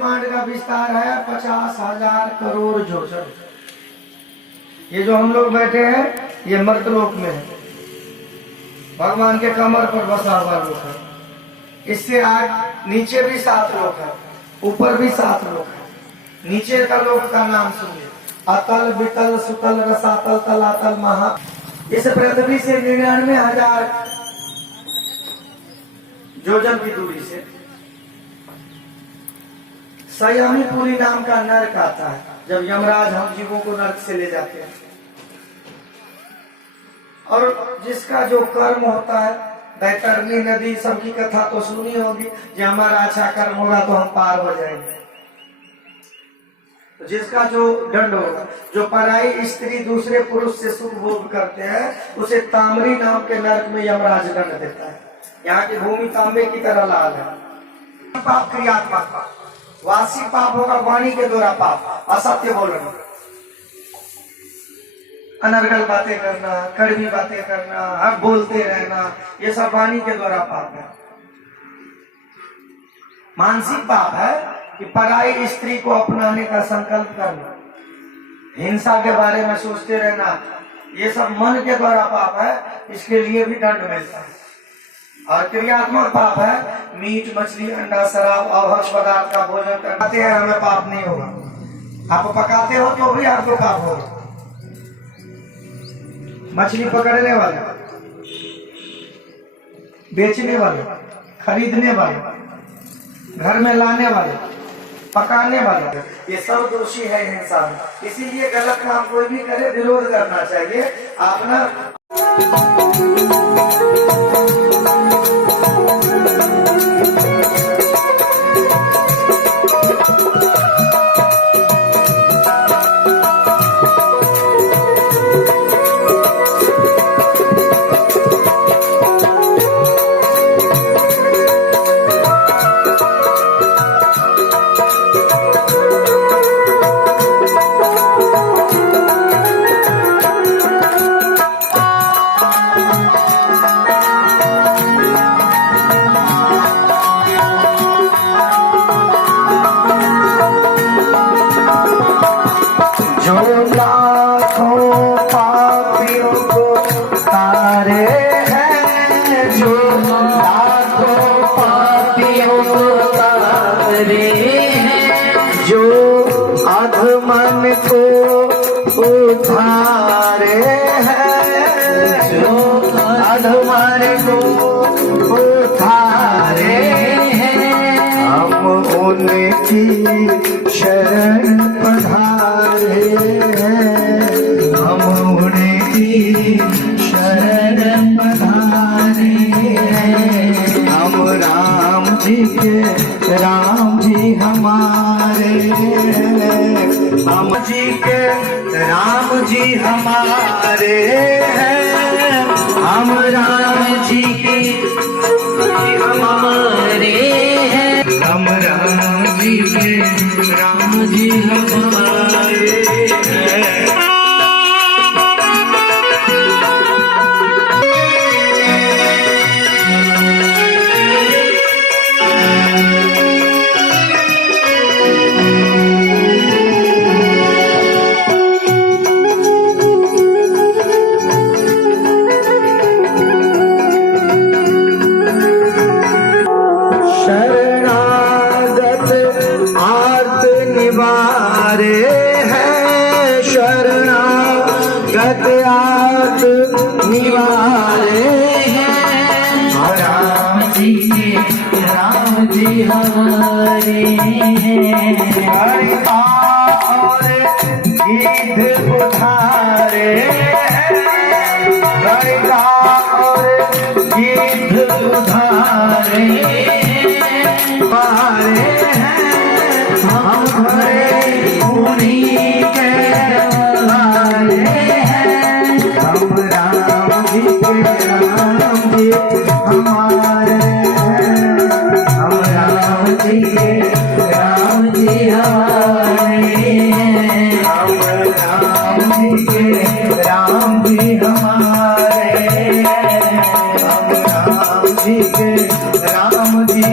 ब्रह्मांड का विस्तार है 50,000 करोड़ जोजन। ये जो हम लोग बैठे हैं ये मर्तलोक में है, भगवान के कमर पर बसा हुआ लोक है। इससे आग नीचे भी 7 लोक है, ऊपर भी 7 लोक है। नीचे का लोक का नाम सुनिए, अतल वितल सुतल रसातल तलातल महा। इस पृथ्वी से 99,000 जोजन की दूरी से संयमीपुरी नाम का नरक आता है, जब यमराज हम जीवों को नरक से ले जाते हैं। और जिसका जो कर्म होता है, बैतरनी नदी सबकी कथा तो सुनी होगी, जो हमारा अच्छा कर्म होगा तो हम पार हो जाएंगे। तो जिसका जो दंड होगा, जो पराई स्त्री दूसरे पुरुष से सुख भोग करते हैं, उसे ताम्री नाम के नरक में यमराज दंड देता है। यहाँ की भूमि तांबे की तरह लाल है। पाप क्रियात्मक पाप, वासी पाप होगा वाणी के द्वारा पाप, असत्य बोलना, अनर्गल बातें करना, कड़वी बातें करना, हर बोलते रहना, ये सब वाणी के द्वारा पाप है। मानसिक पाप है कि पराई स्त्री को अपनाने का संकल्प करना, हिंसा के बारे में सोचते रहना, ये सब मन के द्वारा पाप है, इसके लिए भी दंड मिलता है। और क्रियात्मक पाप है मीट मछली अंडा शराब अभक्ष पदार्थ का भोजन करते हैं, हमें पाप नहीं होगा। आप पकाते हो तो भी आपको पाप होगा। मछली पकड़ने वाले, बेचने वाले, खरीदने वाले, घर में लाने वाले, पकाने वाले, ये सब दोषी है इंसान। इसीलिए गलत काम कोई भी करे विरोध करना चाहिए। आप ना मन को उधारे हैं, जो अधमन को उधारे हैं, हम उनकी शरण पधारे हैं, हम उनकी शरण पधारे हैं। हम राम जी के, राम जी हमारे, हम जी के राम जी हमारे हैं, हम राम जी के हमारे हैं, हम राम जी के राम जी हमारे हैं। शरणागत आर्त निवारे हैं, राम जी हमारे हैं। हरिका और गिद्ध उठारे हैं, हरिका और गिद्ध उठारे पारे हैं, हम घरे उन्हीं के वाले हैं, हम राम जी के राम जी हमारे हैं, हम राम जी के राम जी हमारे हैं, हम राम जी के राम जी हमारे हैं, हम राम जी के राम जी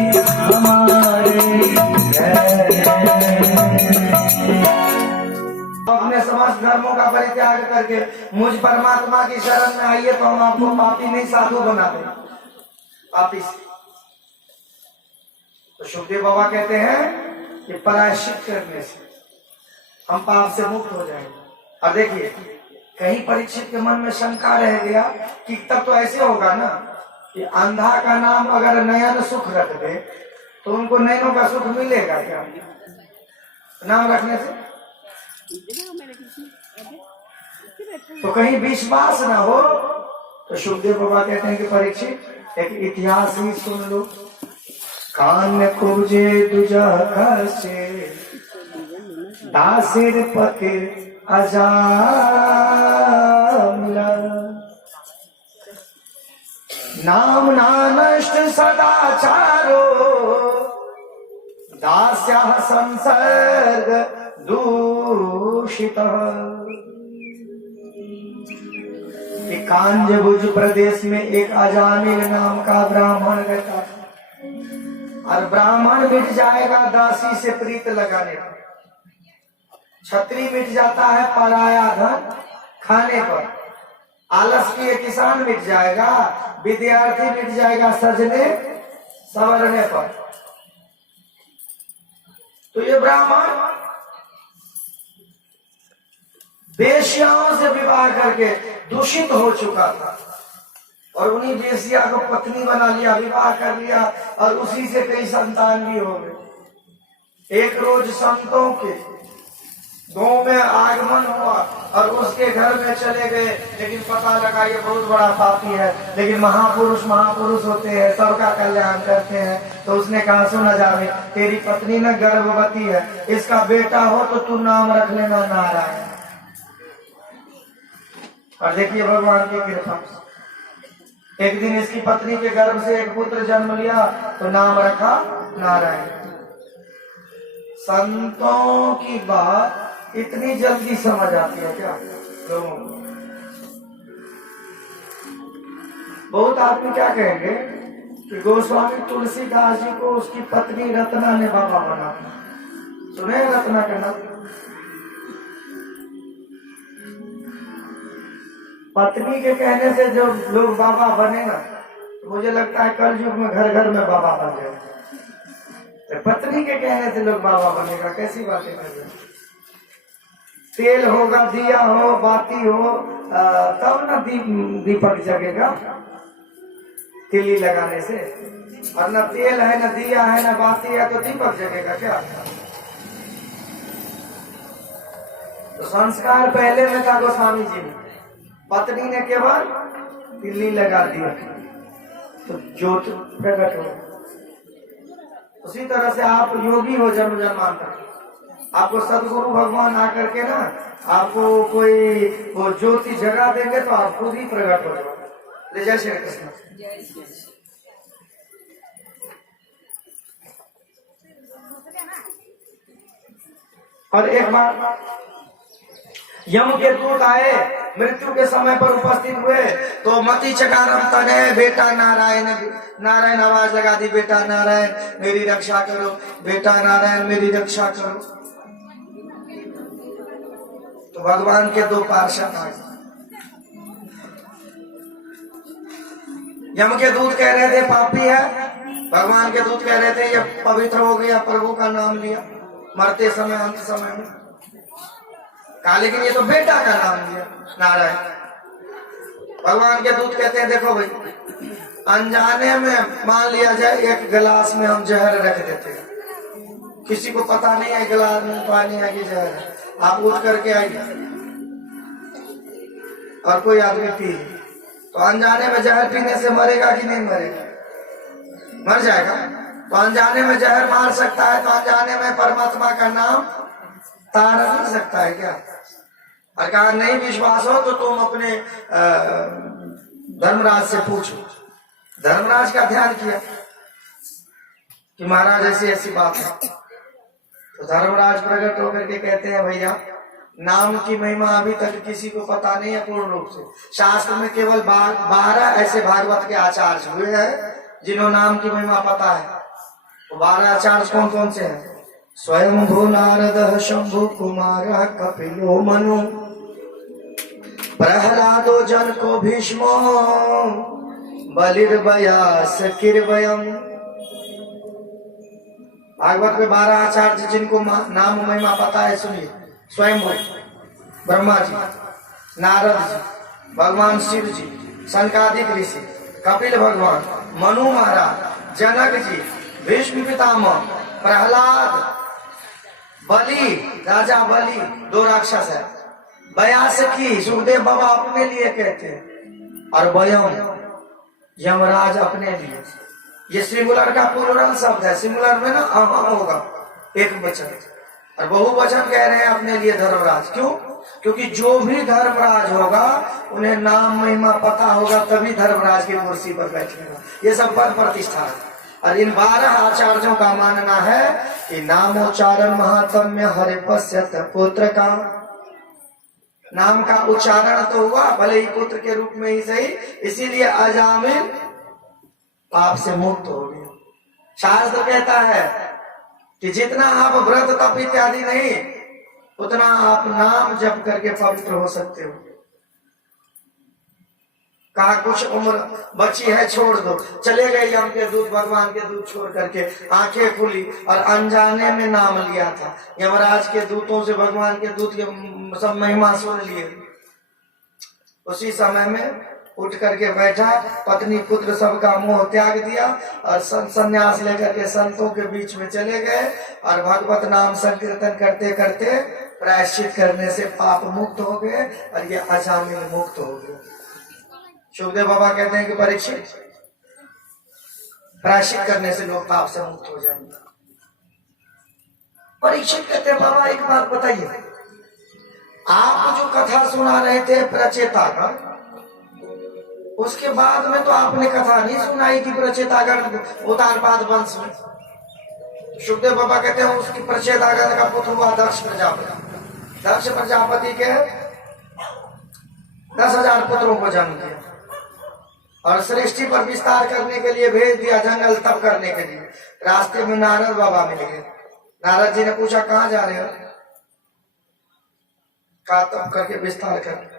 अपने समस्त धर्मों का परित्याग करके मुझ परमात्मा की शरण में आइए तो हम आपको पापी नहीं साधु बना दें। पापी से तो सुखदेव बाबा कहते हैं कि प्रायश्चित करने से हम पाप से मुक्त हो जाएंगे। अब देखिए कहीं परीक्षित के मन में शंका रह गया कि तब तो ऐसे होगा ना कि अंधा का नाम अगर नयन सुख रख दे तो उनको नयनों का सुख मिलेगा क्या नाम रखने से? तो कहीं विश्वास ना हो तो सुखदेव बाबा कहते हैं कि परीक्षित एक इतिहास ही सुन लो। कान खोजे दुजा से दासिर पति अजामिला नाम नानष्ट सदाचारो दास्या संसर्ग दूषित। कांजभुज प्रदेश में एक अजामिल नाम का ब्राह्मण रहता था और ब्राह्मण मिट जाएगा दासी से प्रीत लगाने पर, छत्री मिट जाता है पराया धन खाने पर, आलस किए किसान मिट जाएगा, विद्यार्थी मिट जाएगा सजने संवरने पर। तो ये ब्राह्मण वेश्याओं से विवाह करके दूषित हो चुका था और उन्हीं वेश्या को पत्नी बना लिया, विवाह कर लिया और उसी से कई संतान भी हो गए। एक रोज संतों के गांव में आगमन हुआ और उसके घर में चले गए, लेकिन पता लगा ये बहुत बड़ा पापी है, लेकिन महापुरुष होते हैं, सबका कल्याण करते हैं। तो उसने कहा सुना जावे तेरी पत्नी न गर्भवती है, इसका बेटा हो तो तू नाम रख लेना नारायण। और देखिए भगवान की कृपा, एक दिन इसकी पत्नी के गर्भ से एक पुत्र जन्म लिया तो नाम रखा नारायण। संतों की बात इतनी जल्दी समझ आती है क्या लोगों को? बहुत आदमी क्या कहेंगे कि गोस्वामी तुलसीदास जी को उसकी पत्नी रत्ना ने बाबा बना। सुने रत्ना का नाम? पत्नी के कहने से जो लोग बाबा बने ना, तो मुझे लगता है कल युग में घर घर में बाबा बन जाए। तो पत्नी के कहने से लोग बाबा बनेगा, कैसी बातें कर रहे हैं? तेल होगा, दिया हो, बाती हो, तब ना दीपक जगेगा तिल्ली लगाने से। और न तेल है, न दिया है, न बाती है, तो दीपक जगेगा क्या? तो संस्कार पहले में था गोस्वामी जी में, पत्नी ने केवल तिल्ली लगा दिया तो ज्योत प्रकट हो। उसी तरह से आप योगी हो जन्म जन्मांतर, आपको सदगुरु भगवान आकर के ना आपको कोई वो ज्योति जगा देंगे तो आप खुद ही प्रकट हो जाओगे। जय श्री कृष्ण। और एक बार यम के दूत आए, मृत्यु के समय पर उपस्थित हुए तो मति चकारम तनय बेटा नारायण, नारायण आवाज लगा दी, बेटा नारायण मेरी रक्षा करो, बेटा नारायण मेरी रक्षा करो। तो भगवान के दो पार्षद आए, यम के दूत कह रहे थे पापी है, भगवान के दूत कह रहे थे ये पवित्र हो गया, प्रभु का नाम लिया मरते समय अंत समय में कहा, लेकिन ये तो बेटा का नाम लिया नारायण। भगवान के दूत कहते हैं देखो भाई, अनजाने में मान लिया जाए एक गिलास में हम जहर रख देते हैं, किसी को पता नहीं है गिलास में पानी है कि जहर है, आप उठ करके आइए और कोई आदमी पी, तो अनजाने में जहर पीने से मरेगा कि नहीं मरेगा? मर जाएगा। तो अनजाने में जहर मार सकता है, तो अनजाने में परमात्मा का नाम तार नहीं सकता है क्या? और कहा नहीं विश्वास हो तो तुम अपने धर्मराज से पूछो। धर्मराज का ध्यान किया कि महाराज ऐसी ऐसी बात है। तो धर्मराज प्रकट होकर के कहते हैं भैया नाम की महिमा अभी तक किसी को पता नहीं है पूर्ण रूप से। शास्त्र में केवल 12 ऐसे भागवत के आचार्य हुए हैं जिन्होंने नाम की महिमा पता है। तो 12 आचार्य कौन कौन से हैं? स्वयंभू नारद शंभु कुमार कपिलो मनु प्रहलादो जन को भीष्मो बलिर्बयास किरवयम। भागवत में 12 आचार्य जिनको नाम महिमा पता है सुनिए। स्वयंभू ब्रह्मा जी, नारद जी, भगवान शिव जी, सनकादिक ऋषि, कपिल भगवान, मनु महाराज, जनक जी, भीष्म पितामह, प्रहलाद, बलि, राजा बलि, 2 राक्षस है, बयासकी सुखदेव बाबा अपने लिए कहते हैं, और वयम यमराज अपने लिए। ये सिंगुलर का प्लूरल शब्द है। सिंगुलर में ना अहम होगा एक वचन, और बहुवचन कह रहे हैं अपने लिए धर्मराज। क्यों? क्योंकि जो भी धर्मराज होगा उन्हें नाम महिमा पता होगा, तभी धर्मराज की कुर्सी पर बैठेगा। ये सब पद प्रतिष्ठा है। और इन 12 आचार्यों का मानना है कि नामोच्चारण महात्म्य हरि पश्यत पुत्र का। नाम का उच्चारण तो हुआ, भले ही पुत्र के रूप में ही सही, इसीलिए अजामिल पाप से मुक्त हो गए। शास्त्र कहता है कि जितना आप व्रत तप इत्यादि नहीं, उतना आप नाम जप करके पवित्र हो सकते हो। कहा कुछ उम्र बची है छोड़ दो, चले गए यम के दूत भगवान के दूत छोड़ करके, आंखें खुली और अनजाने में नाम लिया था। यमराज के दूतों से भगवान के दूत सब महिमा सुन लिए। उसी समय में उठ करके बैठा, पत्नी पुत्र सबका मोह त्याग दिया और संन्यास लेकर के संतों के बीच में चले गए और भगवत नाम संकीर्तन करते करते प्रायश्चित करने से पाप मुक्त हो गए और ये अजामिल मुक्त हो गए। सुखदेव बाबा कहते हैं कि परीक्षित, प्रायश्चित करने से लोग पाप से मुक्त हो जाएंगे। परीक्षित कहते हैं बाबा एक बात बताइए, आप जो कथा सुना रहे थे प्रचेता का, उसके बाद में तो आपने कथा नहीं सुनाई कि प्रचेतागण उतारपाद वंश में। सुखदेव बाबा कहते हैं उसकी प्रचेतागण का पुत्र हुआ दक्ष प्रजापति। दक्ष प्रजापति के 10,000 पुत्रों को जन्म दिया और सृष्टि पर विस्तार करने के लिए भेज दिया, जंगल तप करने के लिए। रास्ते में नारद बाबा मिल गए। नारद जी ने पूछा कहाँ जा रहे हो? कहा तप करके विस्तार कर।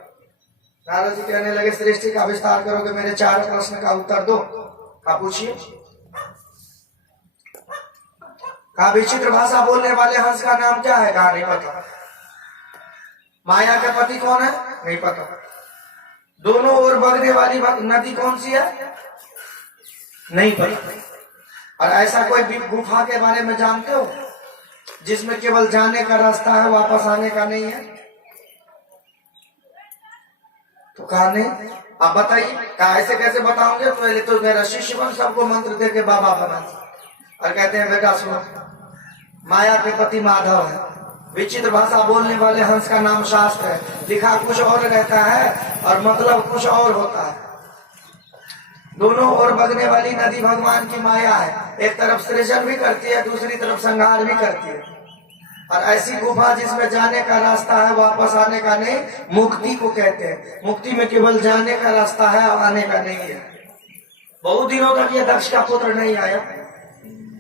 नारद जी कहने लगे सृष्टि का विस्तार करोगे, मेरे 4 प्रश्न का उत्तर दो। कहा पूछिए। कहा विचित्र भाषा बोलने वाले हंस का नाम क्या है? कहा नहीं पता। माया के पति कौन है? नहीं पता। दोनों ओर बगने वाली नदी कौन सी है? नहीं पता। और ऐसा कोई गुफा के बारे में जानते हो जिसमें केवल जाने का रास्ता है, वापस आने का नहीं है? तो कहा नहीं। आप बताइए। कहा ऐसे कैसे बताओगे? पहले तो मेरा शिष्य बन, सबको मंत्र दे के बाबा बना। और कहते हैं बेटा सुनो, माया के पति माधव है, विचित्र भाषा बोलने वाले हंस का नाम शास्त्र है, लिखा कुछ और रहता है और मतलब कुछ और होता है। दोनों ओर बगने वाली नदी भगवान की माया है, एक तरफ सृजन भी करती है, दूसरी तरफ संहार भी करती है। और ऐसी गुफा जिसमें जाने का रास्ता है, वापस आने का नहीं, मुक्ति को कहते हैं। मुक्ति में केवल जाने का रास्ता है, आने का नहीं है। बहुत दिनों तक ये दक्ष का पुत्र नहीं आया,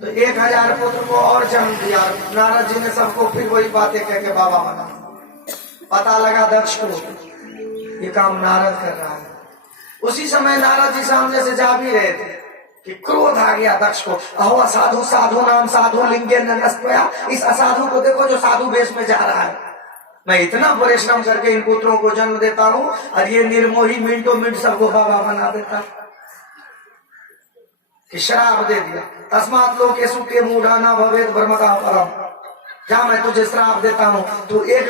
तो 1000 पुत्र को और जन्म दिया। नारद जी ने सबको फिर वही बातें कह के बाबा बना। पता लगा दक्ष को ये काम नारद कर रहा है। उसी समय नारद जी सामने से जा भी रहे थे कि क्रोध आ गया दक्ष को। अहो साधु साधु नाम साधु लिंगे नस्तया, इस असाधु को देखो जो साधु वेश में जा रहा है। मैं इतना परिश्रम करके इन पुत्रों को जन्म देता हूँ और ये निर्मोही मिनटों मिनट सबको बाबा बना देता। कि श्राप दे दिया, तस्मात् लोकेषु ते मूढ़ा न भवेत् ब्रह्मतः परम। जहाँ मैं तुझे श्राप देता हूँ, तू 1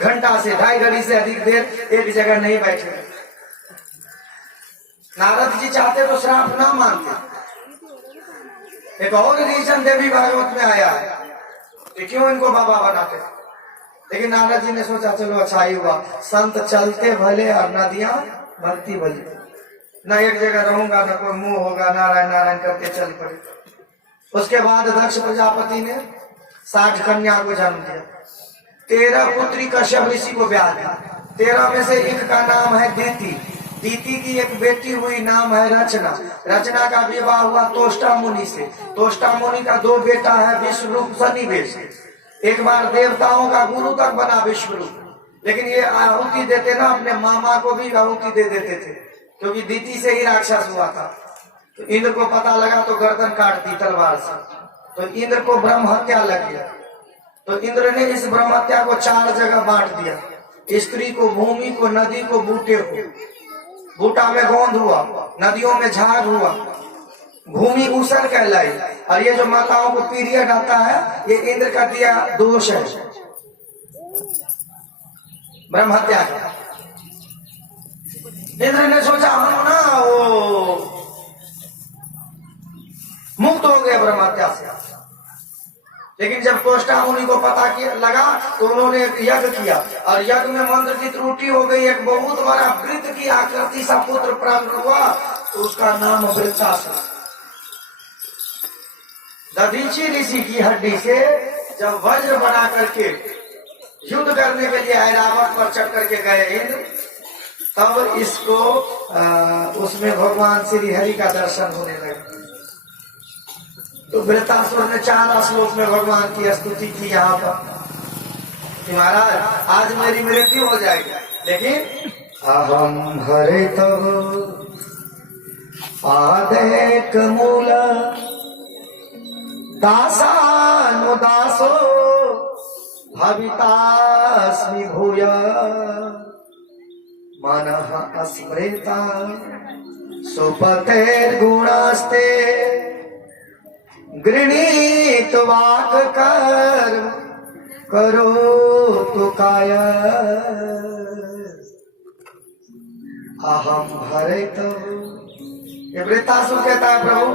घंटा से 2.5 घड़ी से अधिक देर एक जगह नहीं बैठे। नारद जी चाहते तो श्राप ना मानते। एक और रीजन देवी भागवत में आया है कि क्यों इनको बाबा बनाते। लेकिन नारद जी ने सोचा चलो अच्छा ही हुआ, संत चलते भले और नदियां भक्ति भली। न एक जगह रहूंगा, न कोई मुंह होगा, नारायण नारायण करके चल पड़े। उसके बाद दक्ष प्रजापति ने 60 कन्या को जन्म दिया। 13 पुत्री कश्यप ऋषि को ब्याह दिया। 13 में से एक का नाम है दीति। दीति की एक बेटी हुई, नाम है रचना। रचना का विवाह हुआ तोष्टा मुनि से। तोष्टा मुनि का 2 बेटा है, विश्वरूप सन्निवेश। एक बार देवताओं का गुरु तक बना विश्वरूप, लेकिन ये आहुति देते ना, अपने मामा को भी आहुति दे देते थे, क्योंकि दीति से ही राक्षस हुआ था। तो इंद्र को पता लगा तो गर्दन काट दी तलवार से। तो इंद्र को ब्रह्म हत्या लग गया। तो इंद्र ने इस ब्रह्म हत्या को 4 जगह बांट दिया, स्त्री को, भूमि को, नदी को, बूटे को। बूटा में गोंद हुआ, नदियों में झाग हुआ, भूमि ऊसर कहलाई, और ये जो माताओं को पीरियड आता है ये इंद्र का दिया दोष है ब्रह्म हत्या का। इंद्र ने सोचा हम ना वो मुक्त हो गए ब्रह्म हत्या से, लेकिन जब तोष्टा मुनि को पता किया लगा तो उन्होंने एक यज्ञ किया, और यज्ञ में मंत्र की त्रुटि हो गई। एक बहुत बड़ा वृत्त की आकृति सा पुत्र प्राप्त हुआ, तो उसका नाम वृत्तासुर। दधीची ऋषि की हड्डी से जब वज्र बना करके युद्ध करने के लिए ऐरावत पर चढ़ करके गए इंद्र, तब इसको उसमें भगवान श्री हरि का दर्शन होने लगे। तो वृत्तासुर ने 4 श्लोक में भगवान की स्तुति की यहाँ पर कि महाराज आज मेरी मृत्यु हो जाएगी, लेकिन अहम हरे तव आदेक मूल दासानुदासो भवितास्मि भूय मनः अस्मृता सुपतेर्गुणास्ते गृणीत वाक कर्म करो तो काय अहम हरे तो। ये वृत्तासुर कहता है प्रभु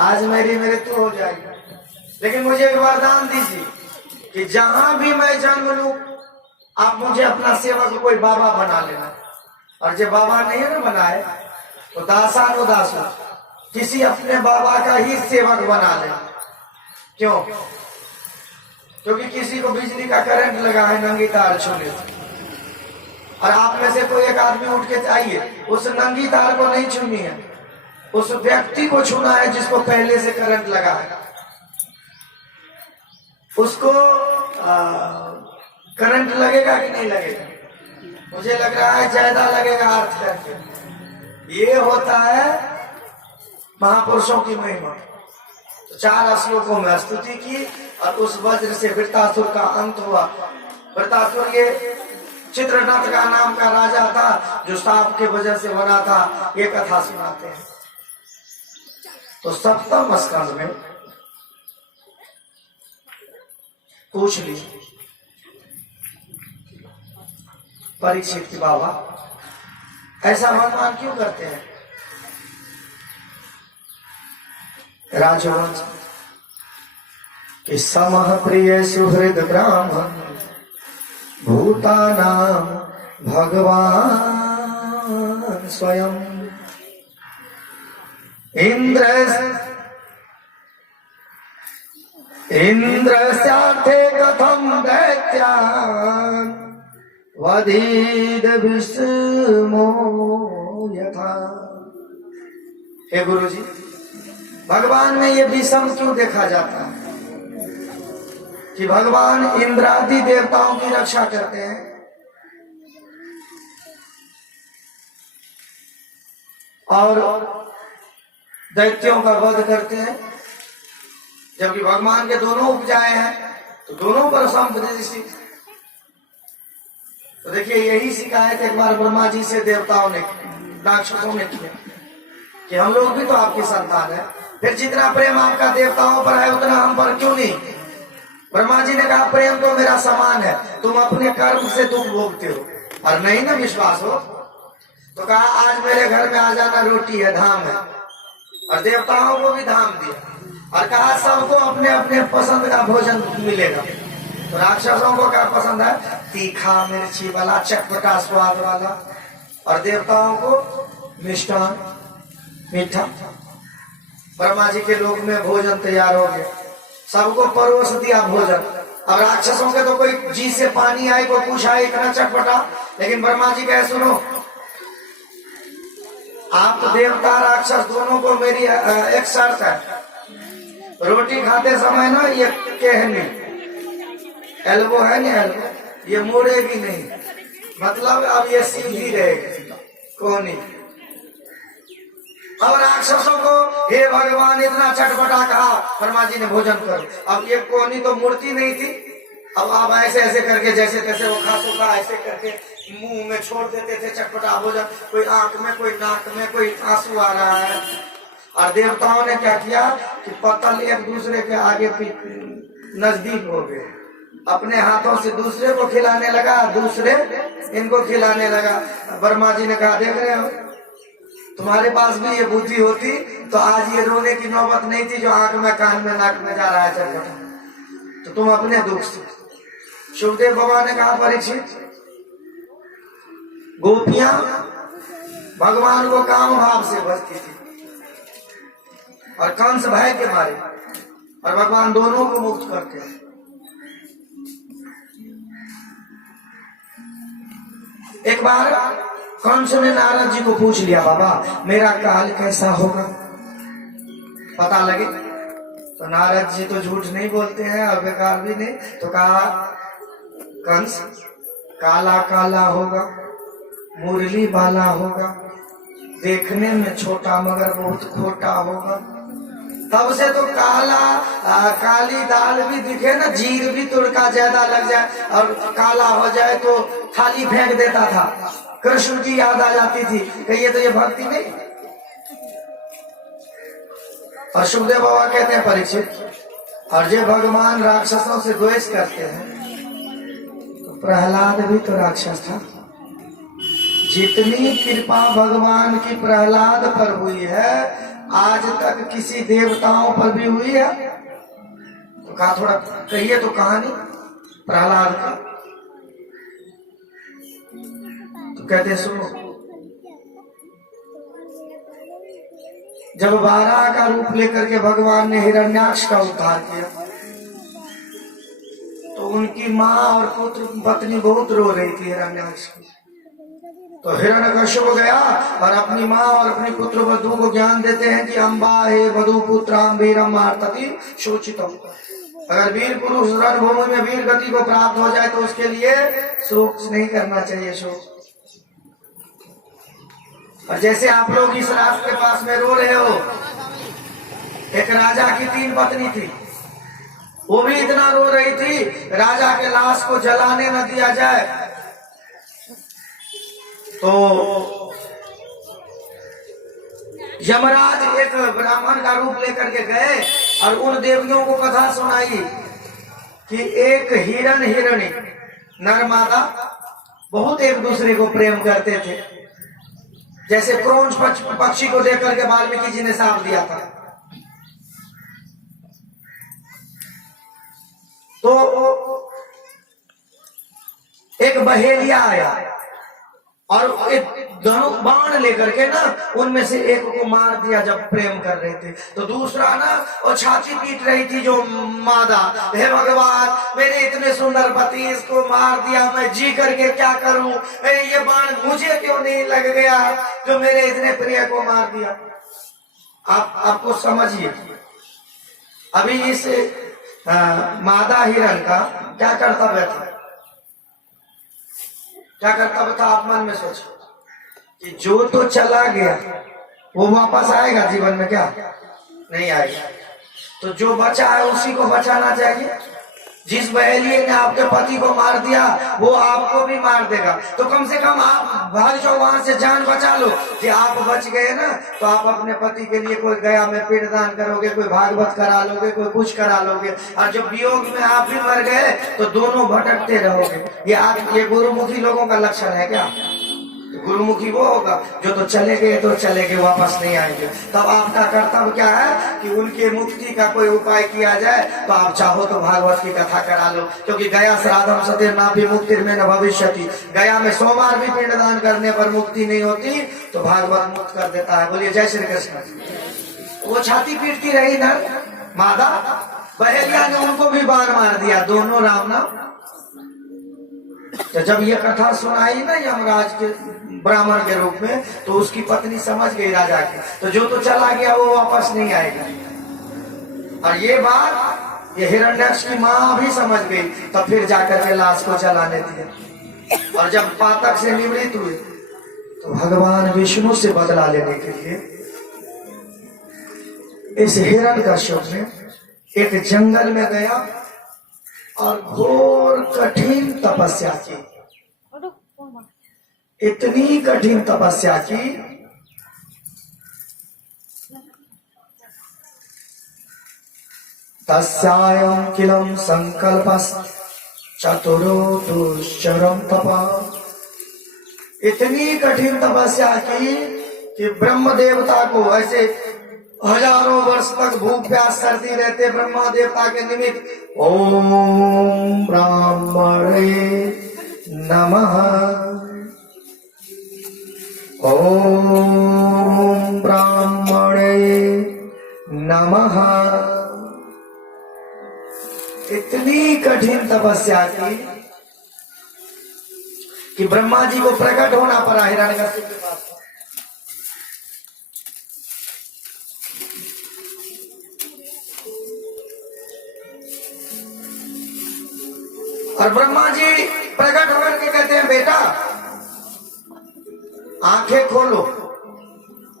आज मेरी मृत्यु हो जाएगी, लेकिन मुझे एक वरदान दीजिए कि जहां भी मैं जन्म लूं आप मुझे अपना सेवक कोई बाबा बना लेना, और जो बाबा नहीं है ना बनाए तो दासानुदासो किसी अपने बाबा का ही सेवक बना ले। क्यों? क्योंकि किसी को बिजली का करंट लगा है नंगी तार छूने से, और आप में से कोई एक आदमी उठ के चाहिए उस नंगी तार को नहीं छूनी है, उस व्यक्ति को छूना है जिसको पहले से करंट लगा है। उसको करंट लगेगा कि नहीं लगेगा? मुझे लग रहा है ज्यादा लगेगा अर्थ करके। ये होता है महापुरुषों की महिमा। तो 4 श्लोकों में स्तुति की, और उस वज्र से वृत्तासुर का अंत हुआ। वृत्तासुर ये चित्ररथ का नाम का राजा था जो सांप के वजह से बना था, ये कथा सुनाते हैं। तो 7वें स्कंद में पूछ ली परीक्षित की बाबा ऐसा भगवान क्यों करते हैं? राजवंश कि समः प्रिय सुहृद ब्राह्मण भूतानां भगवान स्वयं इंद्रस्यार्थे कथम दैत्यान् वधीद विस्मो यथा। हे गुरुजी, भगवान में ये विषम क्यों देखा जाता है कि भगवान इंद्रादि देवताओं की रक्षा करते हैं और दैत्यों का वध करते हैं, जबकि भगवान के दोनों उपजाए हैं तो दोनों पर संपत्ति। तो देखिए यही शिकायत एक बार ब्रह्मा जी से देवताओं ने, राक्षसों ने किया कि हम लोग भी तो आपकी संतान है, फिर जितना प्रेम आपका देवताओं पर है उतना हम पर क्यों नहीं? ब्रह्मा जी ने कहा प्रेम तो मेरा समान है, तुम अपने कर्म से दुख भोगते हो, और नहीं ना विश्वास हो तो कहा आज मेरे घर में आ जाना, रोटी है, धाम है, और देवताओं को भी धाम दिया और कहा सबको अपने अपने पसंद का भोजन मिलेगा। तो राक्षसों को क्या पसंद है? तीखा मिर्ची वाला, चटपटा स्वाद वाला, और देवताओं को मिष्टान मीठा। ब्रह्मा जी के लोक में भोजन तैयार हो गया, सबको परोस दिया भोजन। अब राक्षसों के तो कोई जी से पानी आए, कोई कुछ आए, इतना चटपटा, लेकिन ब्रह्मा जी कहे सुनो आप देवता राक्षस दोनों को मेरी एक शर्त है, रोटी खाते समय ना ये कहने एल्बो है ना, एल्बो ये मुड़ेगी नहीं, मतलब अब ये सीधी रहेगी कोनी। अब राक्षसों को हे भगवान इतना चटपटा कहा, ब्रह्मा जी ने भोजन करो। अब ये कोनी तो मूर्ति नहीं थी, अब आप ऐसे ऐसे करके जैसे तैसे वो खासों का ऐसे करके मुंह में छोड़ देते थे चटपटा भोजन, कोई आंख में, कोई नाक में, कोई आंसू आ रहा है। और देवताओं ने क्या किया कि पत्तल एक दूसरे के आगे नजदीक हो गए, अपने हाथों से दूसरे को खिलाने लगा, दूसरे इनको खिलाने लगा। ब्रह्मा जी ने कहा देख रहे हो, तुम्हारे पास भी ये बुद्धि होती तो आज ये रोने की नौबत नहीं थी जो आंख में, कान में, नाक में जा रहा है चटपटा, तो तुम अपने दुख से। शुभदेव भगवान ने कहा परीक्षित, गोपियां भगवान को काम भाव से बचती थी और कंस भय के मारे, और भगवान दोनों को मुक्त करते हैं। एक बार कंस ने नारद जी को पूछ लिया, बाबा मेरा काल कैसा होगा, पता लगे। तो नारद जी तो झूठ नहीं बोलते हैं और बेकार भी नहीं, तो कहा कंस काला काला होगा, मुरली वाला होगा, देखने में छोटा मगर बहुत खोटा होगा। तब से तो काली दाल भी दिखे ना, जीर भी तुड़का ज्यादा लग जाए और काला हो जाए तो थाली फेंक देता था। कृष्ण की याद आ जाती थी कि ये तो ये भक्ति नहीं। और सुखदेव बाबा कहते हैं परीक्षित, और जो भगवान राक्षसों से द्वेष करते हैं, तो प्रहलाद भी तो राक्षस था। जितनी कृपा भगवान की प्रहलाद पर हुई है, आज तक किसी देवताओं पर भी हुई है? तो कहा थोड़ा कहिए तो कहानी प्रहलाद का। तो कहते सुनो, जब बारह का रूप लेकर के भगवान ने हिरण्याक्ष का उद्धार किया, तो उनकी माँ और पुत्र पत्नी बहुत रो रही थी हिरण्याक्ष की। तो हिरण्यकश्यप गया और अपनी माँ और अपनी पुत्र वधु को ज्ञान देते हैं कि अम्बा हे वधु पुत्राम वीरम मार्तति शोचितम। अगर वीर पुरुष रणभूमि में वीर गति को प्राप्त हो जाए तो उसके लिए शोक नहीं करना चाहिए, शोक। और जैसे आप लोग इस रात के पास में रो रहे हो, एक राजा की 3 पत्नी थी, वो भी इतना रो रही थी राजा के लाश को जलाने न दिया जाए। तो यमराज एक ब्राह्मण का रूप लेकर के गए और उन देवियों को कथा सुनाई कि एक हिरण हिरणी नरमादा बहुत एक दूसरे को प्रेम करते थे, जैसे क्रोंच पक्षी को देख करके वाल्मीकि जी ने साफ दिया था। तो एक बहेलिया आया और एक धनुष बाण लेकर के ना उनमें से एक को मार दिया जब प्रेम कर रहे थे। तो दूसरा ना और छाती पीट रही थी जो मादा, हे भगवान मेरे इतने सुंदर पति इसको मार दिया, मैं जी करके क्या करूं, ये बाण मुझे क्यों नहीं लग गया जो मेरे इतने प्रिय को मार दिया। आपको समझिए, अभी इस मादा हिरण का क्या कर्तव्य था, क्या कर्तव्य था? आप मन में सोचो कि जो तो चला गया वो वापस आएगा जीवन में? क्या नहीं आएगा। तो जो बचा है उसी को बचाना चाहिए। जिस बहेलिए ने आपके पति को मार दिया वो आपको भी मार देगा, तो कम से कम आप भाग जाओ वहां से, जान बचा लो। कि आप बच गए ना तो आप अपने पति के लिए कोई गया में पिंडदान करोगे, कोई भागवत करा लोगे, कोई कुछ करा लोगे। और जब वियोग में आप भी मर गए तो दोनों भटकते रहोगे। ये गुरुमुखी लोगों का लक्षण है क्या? गुरुमुखी वो होगा जो तो चले गए वापस नहीं आएंगे। तब आपका कर्तव्य क्या है कि उनके मुक्ति का कोई उपाय किया जाए। तो आप चाहो तो भागवत की कथा करा लो, क्योंकि गया श्राद्धम सतिर नापि मुक्ति में न भविष्यति। गया में 100 बार भी पिंडदान करने पर मुक्ति नहीं होती, तो भागवत मुक्त कर देता है। बोलिए जय श्री कृष्ण। वो छाती पीटती रही नर मादा, बहेलिया ने उनको भी बाण मार दिया, दोनों राम नाम। तो जब ये कथा सुनाई ना यमराज के ब्राह्मण के रूप में, तो उसकी पत्नी समझ गई राजा की, तो जो तो चला गया वो वापस नहीं आएगा। और ये बात ये हिरण्यक्ष की माँ भी समझ गई, तब फिर जाकर के लाश को जलाने दिया। और जब पातक से निवृत्त हुए तो भगवान विष्णु से बदला लेने के लिए इस हिरण्यकश्यप ने एक जंगल में गया और घोर कठिन तपस्या की। इतनी कठिन तपस्या की तस्यायं किलं संकल्पस् चतुरो दुश्चरं तपा। इतनी कठिन तपस्या की कि ब्रह्म देवता को ऐसे हजारों वर्ष तक भूख प्यास सर्दी रहते ब्रह्मा देवता के निमित्त ओम ब्राह्मणे नमः, ओम ब्राह्मणे नमः। इतनी कठिन तपस्या की कि ब्रह्मा जी को प्रकट होना पड़ा हिरण्यकश्यप के पास। और ब्रह्मा जी प्रकट होकर के कहते हैं, बेटा आंखें खोलो।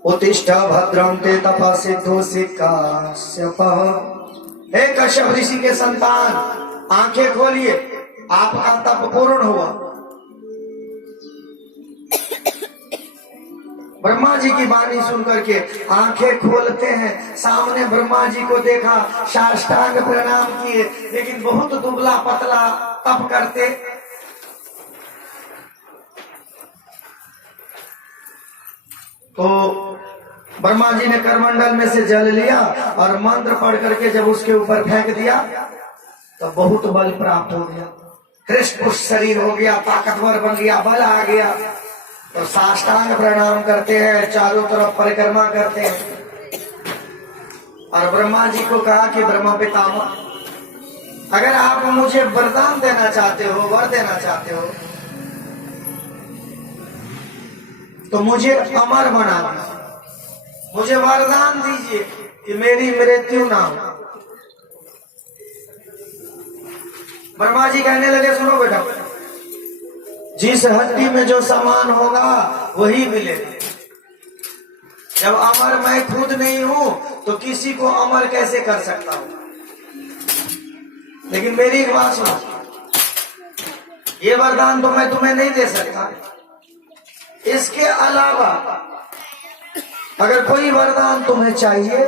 उत्तिष्ठ भद्रं ते तपः सिद्धोऽसि काश्यप। हे कश्यप ऋषि के संतान, आंखें खोलिए, आपका तप पूर्ण हुआ। ब्रह्मा जी की वाणी सुनकर के आंखें खोलते हैं, सामने ब्रह्मा जी को देखा, साष्टांग प्रणाम किए, लेकिन बहुत दुबला पतला तप करते। तो ब्रह्मा जी ने करमंडल में से जल लिया और मंत्र पढ़ करके जब उसके ऊपर फेंक दिया तो बहुत बल प्राप्त हो गया, हृष्ट पुष्ट शरीर हो गया, ताकतवर बन गया, बल आ गया। तो साष्टांग प्रणाम करते हैं, चारों तरफ परिक्रमा करते हैं। और ब्रह्मा जी को कहा कि ब्रह्मा पितामह, अगर आप मुझे वरदान देना चाहते हो, वर देना चाहते हो, तो मुझे अमर बना दीजिए, मुझे वरदान दीजिए कि मेरी मृत्यु ना हो। ब्रह्मा जी कहने लगे, सुनो बेटा, जिस हड्डी में जो सामान होगा वही मिलेगा। जब अमर मैं खुद नहीं हूं तो किसी को अमर कैसे कर सकता हूं। लेकिन मेरी एक बात सुनो, ये वरदान तो मैं तुम्हें नहीं दे सकता, इसके अलावा अगर कोई वरदान तुम्हें चाहिए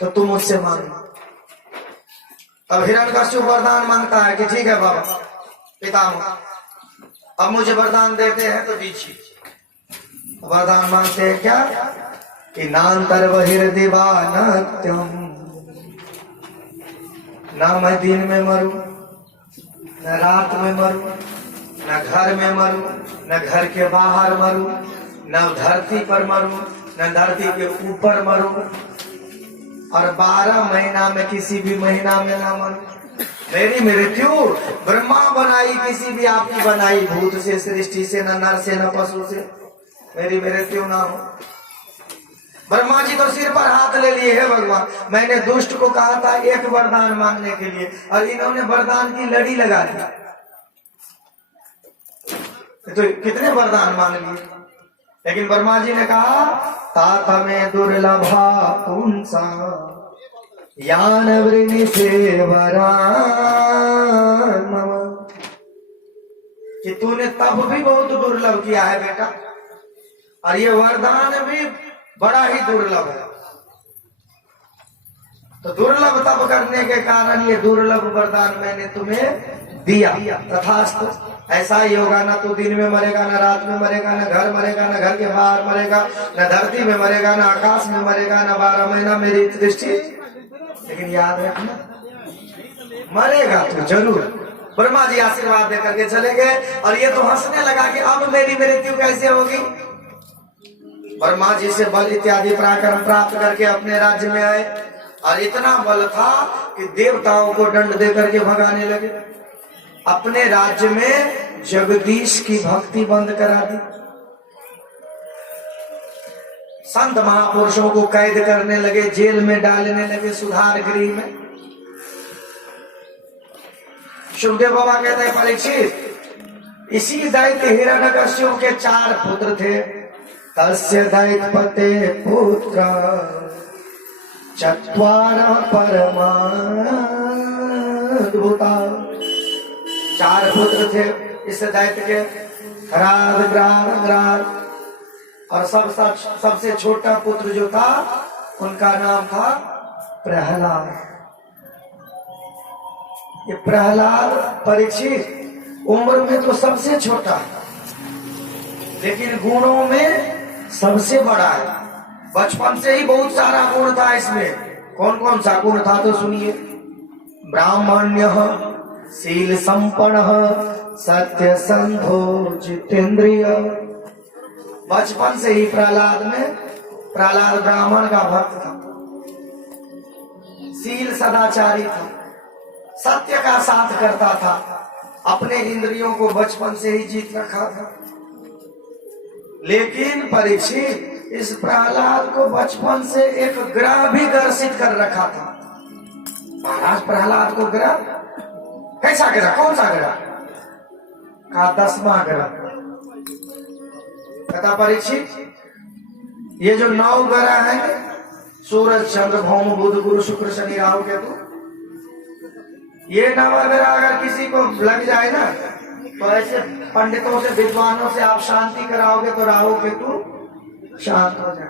तो तुम मुझसे मांगो। अब हिरण्यकश्यप वरदान मांगता है कि ठीक है बाबा पितामह, अब मुझे वरदान देते हैं तो दीजिए। वरदान मांगते हैं क्या कि नान्तर बहिर्दिवा नत्यम, ना मैं दिन में मरूं, न रात में मरूं, न घर में मरूं, न घर के बाहर मरूं, न धरती पर मरूं, न धरती के ऊपर मरूं, और 12 महीना में किसी भी महीना में ना मरूं। मेरी मृत्यु ब्रह्मा बनाई, किसी भी आपकी बनाई भूत से, सृष्टि से, न नर से, न पशु से, मेरी मृत्यु ना हो। ब्रह्मा जी तो सिर पर हाथ ले लिए, है भगवान, मैंने दुष्ट को कहा था एक वरदान मांगने के लिए और इन्होंने वरदान की लड़ी लगा दी। तो कितने वरदान मांग लिए, लेकिन ब्रह्मा जी ने कहा तात में दुर्लभा पुंसा यान वृणि से वरान, कि तूने तप भी बहुत दुर्लभ किया है बेटा, और ये वरदान भी बड़ा ही दुर्लभ है। तो दुर्लभ तप करने के कारण ये दुर्लभ वरदान मैंने तुम्हें दिया। तथास्तु, ऐसा ही होगा, ना तू दिन में मरेगा, न रात में मरेगा, न घर मरेगा, न घर के बाहर मरेगा, न धरती में मरेगा, न आकाश में मरेगा, न 12 महीना मेरी दृष्टि। लेकिन याद रखना, मरेगा तो जरूर। ब्रह्मा जी आशीर्वाद देकर के चले गए और ये तो हंसने लगा कि अब मेरी मृत्यु कैसे होगी। ब्रह्मा जी से बल इत्यादि पराक्रम प्राप्त करके अपने राज्य में आए और इतना बल था कि देवताओं को दंड देकर के भगाने लगे। अपने राज्य में जगदीश की भक्ति बंद करा दी। संत महापुरुषों को कैद करने लगे, जेल में डालने लगे, सुधार गृह में। सुखदेव बाबा कहते हैं परीक्षित, इसी दैत्य हिरण्यकश्यप के 4 पुत्र थे। तस्य दैत्यपते पुत्र 4 परमाद्भुता। 4 पुत्र थे इस दैत्य के, राज ग्राण ग्राण, और सबसे छोटा पुत्र जो था उनका नाम था प्रहलाद। ये प्रहलाद परीक्षित उम्र में तो सबसे छोटा है, लेकिन गुणों में सबसे बड़ा है। बचपन से ही बहुत सारा गुण था इसमें। कौन कौन सा गुण था तो सुनिए। ब्राह्मण्य, शील संपन्न, सत्य संधो, जितेंद्रिय। बचपन से ही प्रहलाद ब्राह्मण का भक्त था, शील सदाचारी था, सत्य का साथ करता था, अपने इंद्रियों को बचपन से ही जीत रखा था। लेकिन परीक्षित इस प्रहलाद को बचपन से एक ग्रह भी ग्रसित कर रखा था। महाराज प्रहलाद को ग्रह, कैसा ग्रह, कौन सा ग्रह का 10वां ग्रह। कथा परीक्षित, ये जो 9 ग्रह हैं, सूरज चंद्र भौम बुध गुरु शुक्र शनि राहु केतु, ये 9 ग्रह अगर किसी को लग जाए ना, तो ऐसे पंडितों से विद्वानों से आप शांति कराओगे तो राहु केतु शांत हो जाए।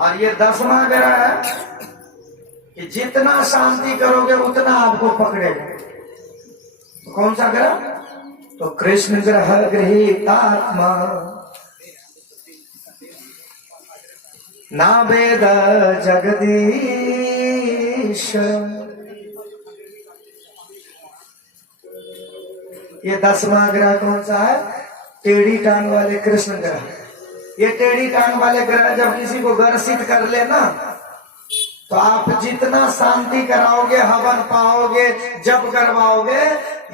और ये 10वां ग्रह है कि जितना शांति करोगे उतना आपको पकड़ेगा। तो कौन सा ग्रह? तो कृष्ण ग्रह गृहीत आत्मा ना वेद जगदीश। ये 10वां ग्रह कौन सा है? टेढ़ी टांग वाले कृष्ण ग्रह। ये टेढ़ी टांग वाले ग्रह जब किसी को ग्रसित कर लेना, तो आप जितना शांति कराओगे, हवन पाओगे, जप करवाओगे,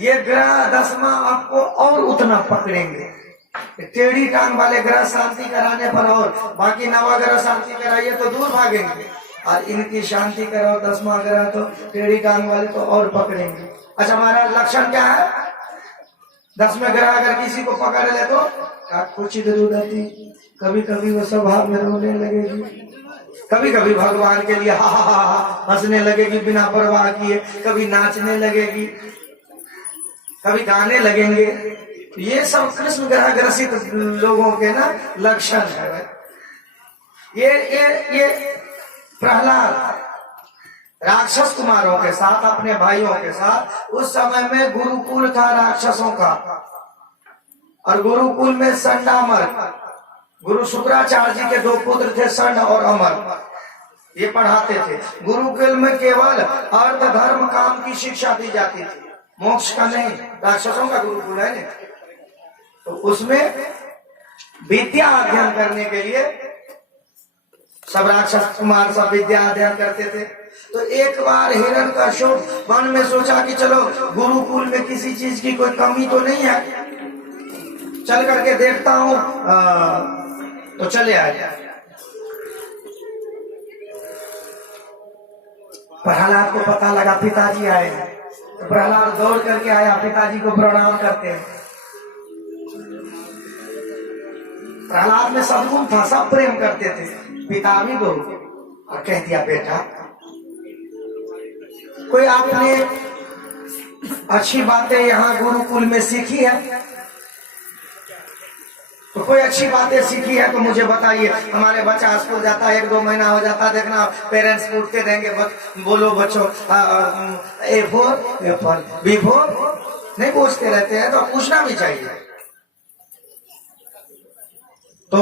ये ग्रह 10वां आपको और उतना पकड़ेंगे। टेढ़ी टांग वाले ग्रह शांति कराने पर, और बाकी 9 ग्रह शांति कराइए तो दूर भागेंगे, और इनकी शांति कराओ 10वां ग्रह तो टेढ़ी टांग वाले तो और पकड़ेंगे। अच्छा महाराज, लक्षण क्या है? 10वें ग्रह अगर किसी को पकड़ ले तो कुछ जरूरती, कभी कभी वो स्वभाव में रोने लगेगी, कभी कभी भगवान के लिए हा हा हा हंसने लगेगी बिना परवाह किए, कभी नाचने लगेगी, कभी गाने लगेंगे। ये सब कृष्ण ग्रह ग्रसित लोगों के ना लक्षण है। ये प्रहलाद राक्षस कुमारों के साथ, अपने भाइयों के साथ, उस समय में गुरुकुल था राक्षसों का, और गुरुकुल में संडामर, गुरु शुक्राचार्य जी के 2 पुत्र थे, संड और अमर, ये पढ़ाते थे। गुरुकुल में केवल अर्थ धर्म काम की शिक्षा दी जाती थी, मोक्ष का नहीं। राक्षसों का गुरुकुल है नहीं, तो उसमें विद्या अध्ययन करने के लिए सब राक्षस कुमार सब विद्या अध्ययन करते थे। तो एक बार हिरण्यकश्यप मन में सोचा कि चलो गुरुकुल में किसी चीज की कोई कमी तो नहीं है, चल करके देखता हूं। तो चले आए। प्रहलाद को पता लगा पिताजी आए, तो प्रहलाद दौड़ करके आया, पिताजी को प्रणाम करते हैं। प्रहलाद में सद्गुण था, सब प्रेम करते थे, पिता भी गुरु। और कह दिया, बेटा कोई आपने अच्छी बातें यहाँ गुरुकुल में सीखी है? तो कोई अच्छी बातें सीखी है तो मुझे बताइए। हमारे बच्चा स्कूल जाता है, 1-2 महीना हो जाता, देखना पेरेंट्स पूछते रहेंगे, बोलो बच्चों A4 एप्पल, B4 नहीं पूछते रहते हैं, तो पूछना भी चाहिए। तो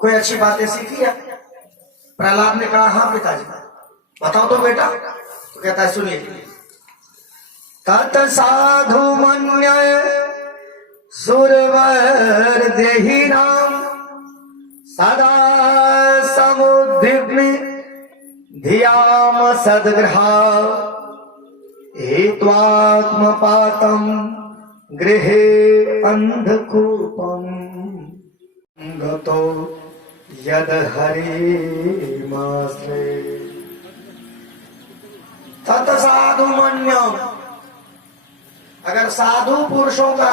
कोई अच्छी बातें सीखी है? प्रहलाद ने कहा, हाँ पिताजी बताओ तो बेटा। तो कहता है, सुनिए। तत् साधु मन्य सुरवर देहि नाम सदा समुद्धिग्नि धियाम सद्ग्रहा हेत्वात्मपातम गृहे अंधकूपम गतो यद हरिमाश्रे तत् साधु मन्यम। अगर साधु पुरुषों का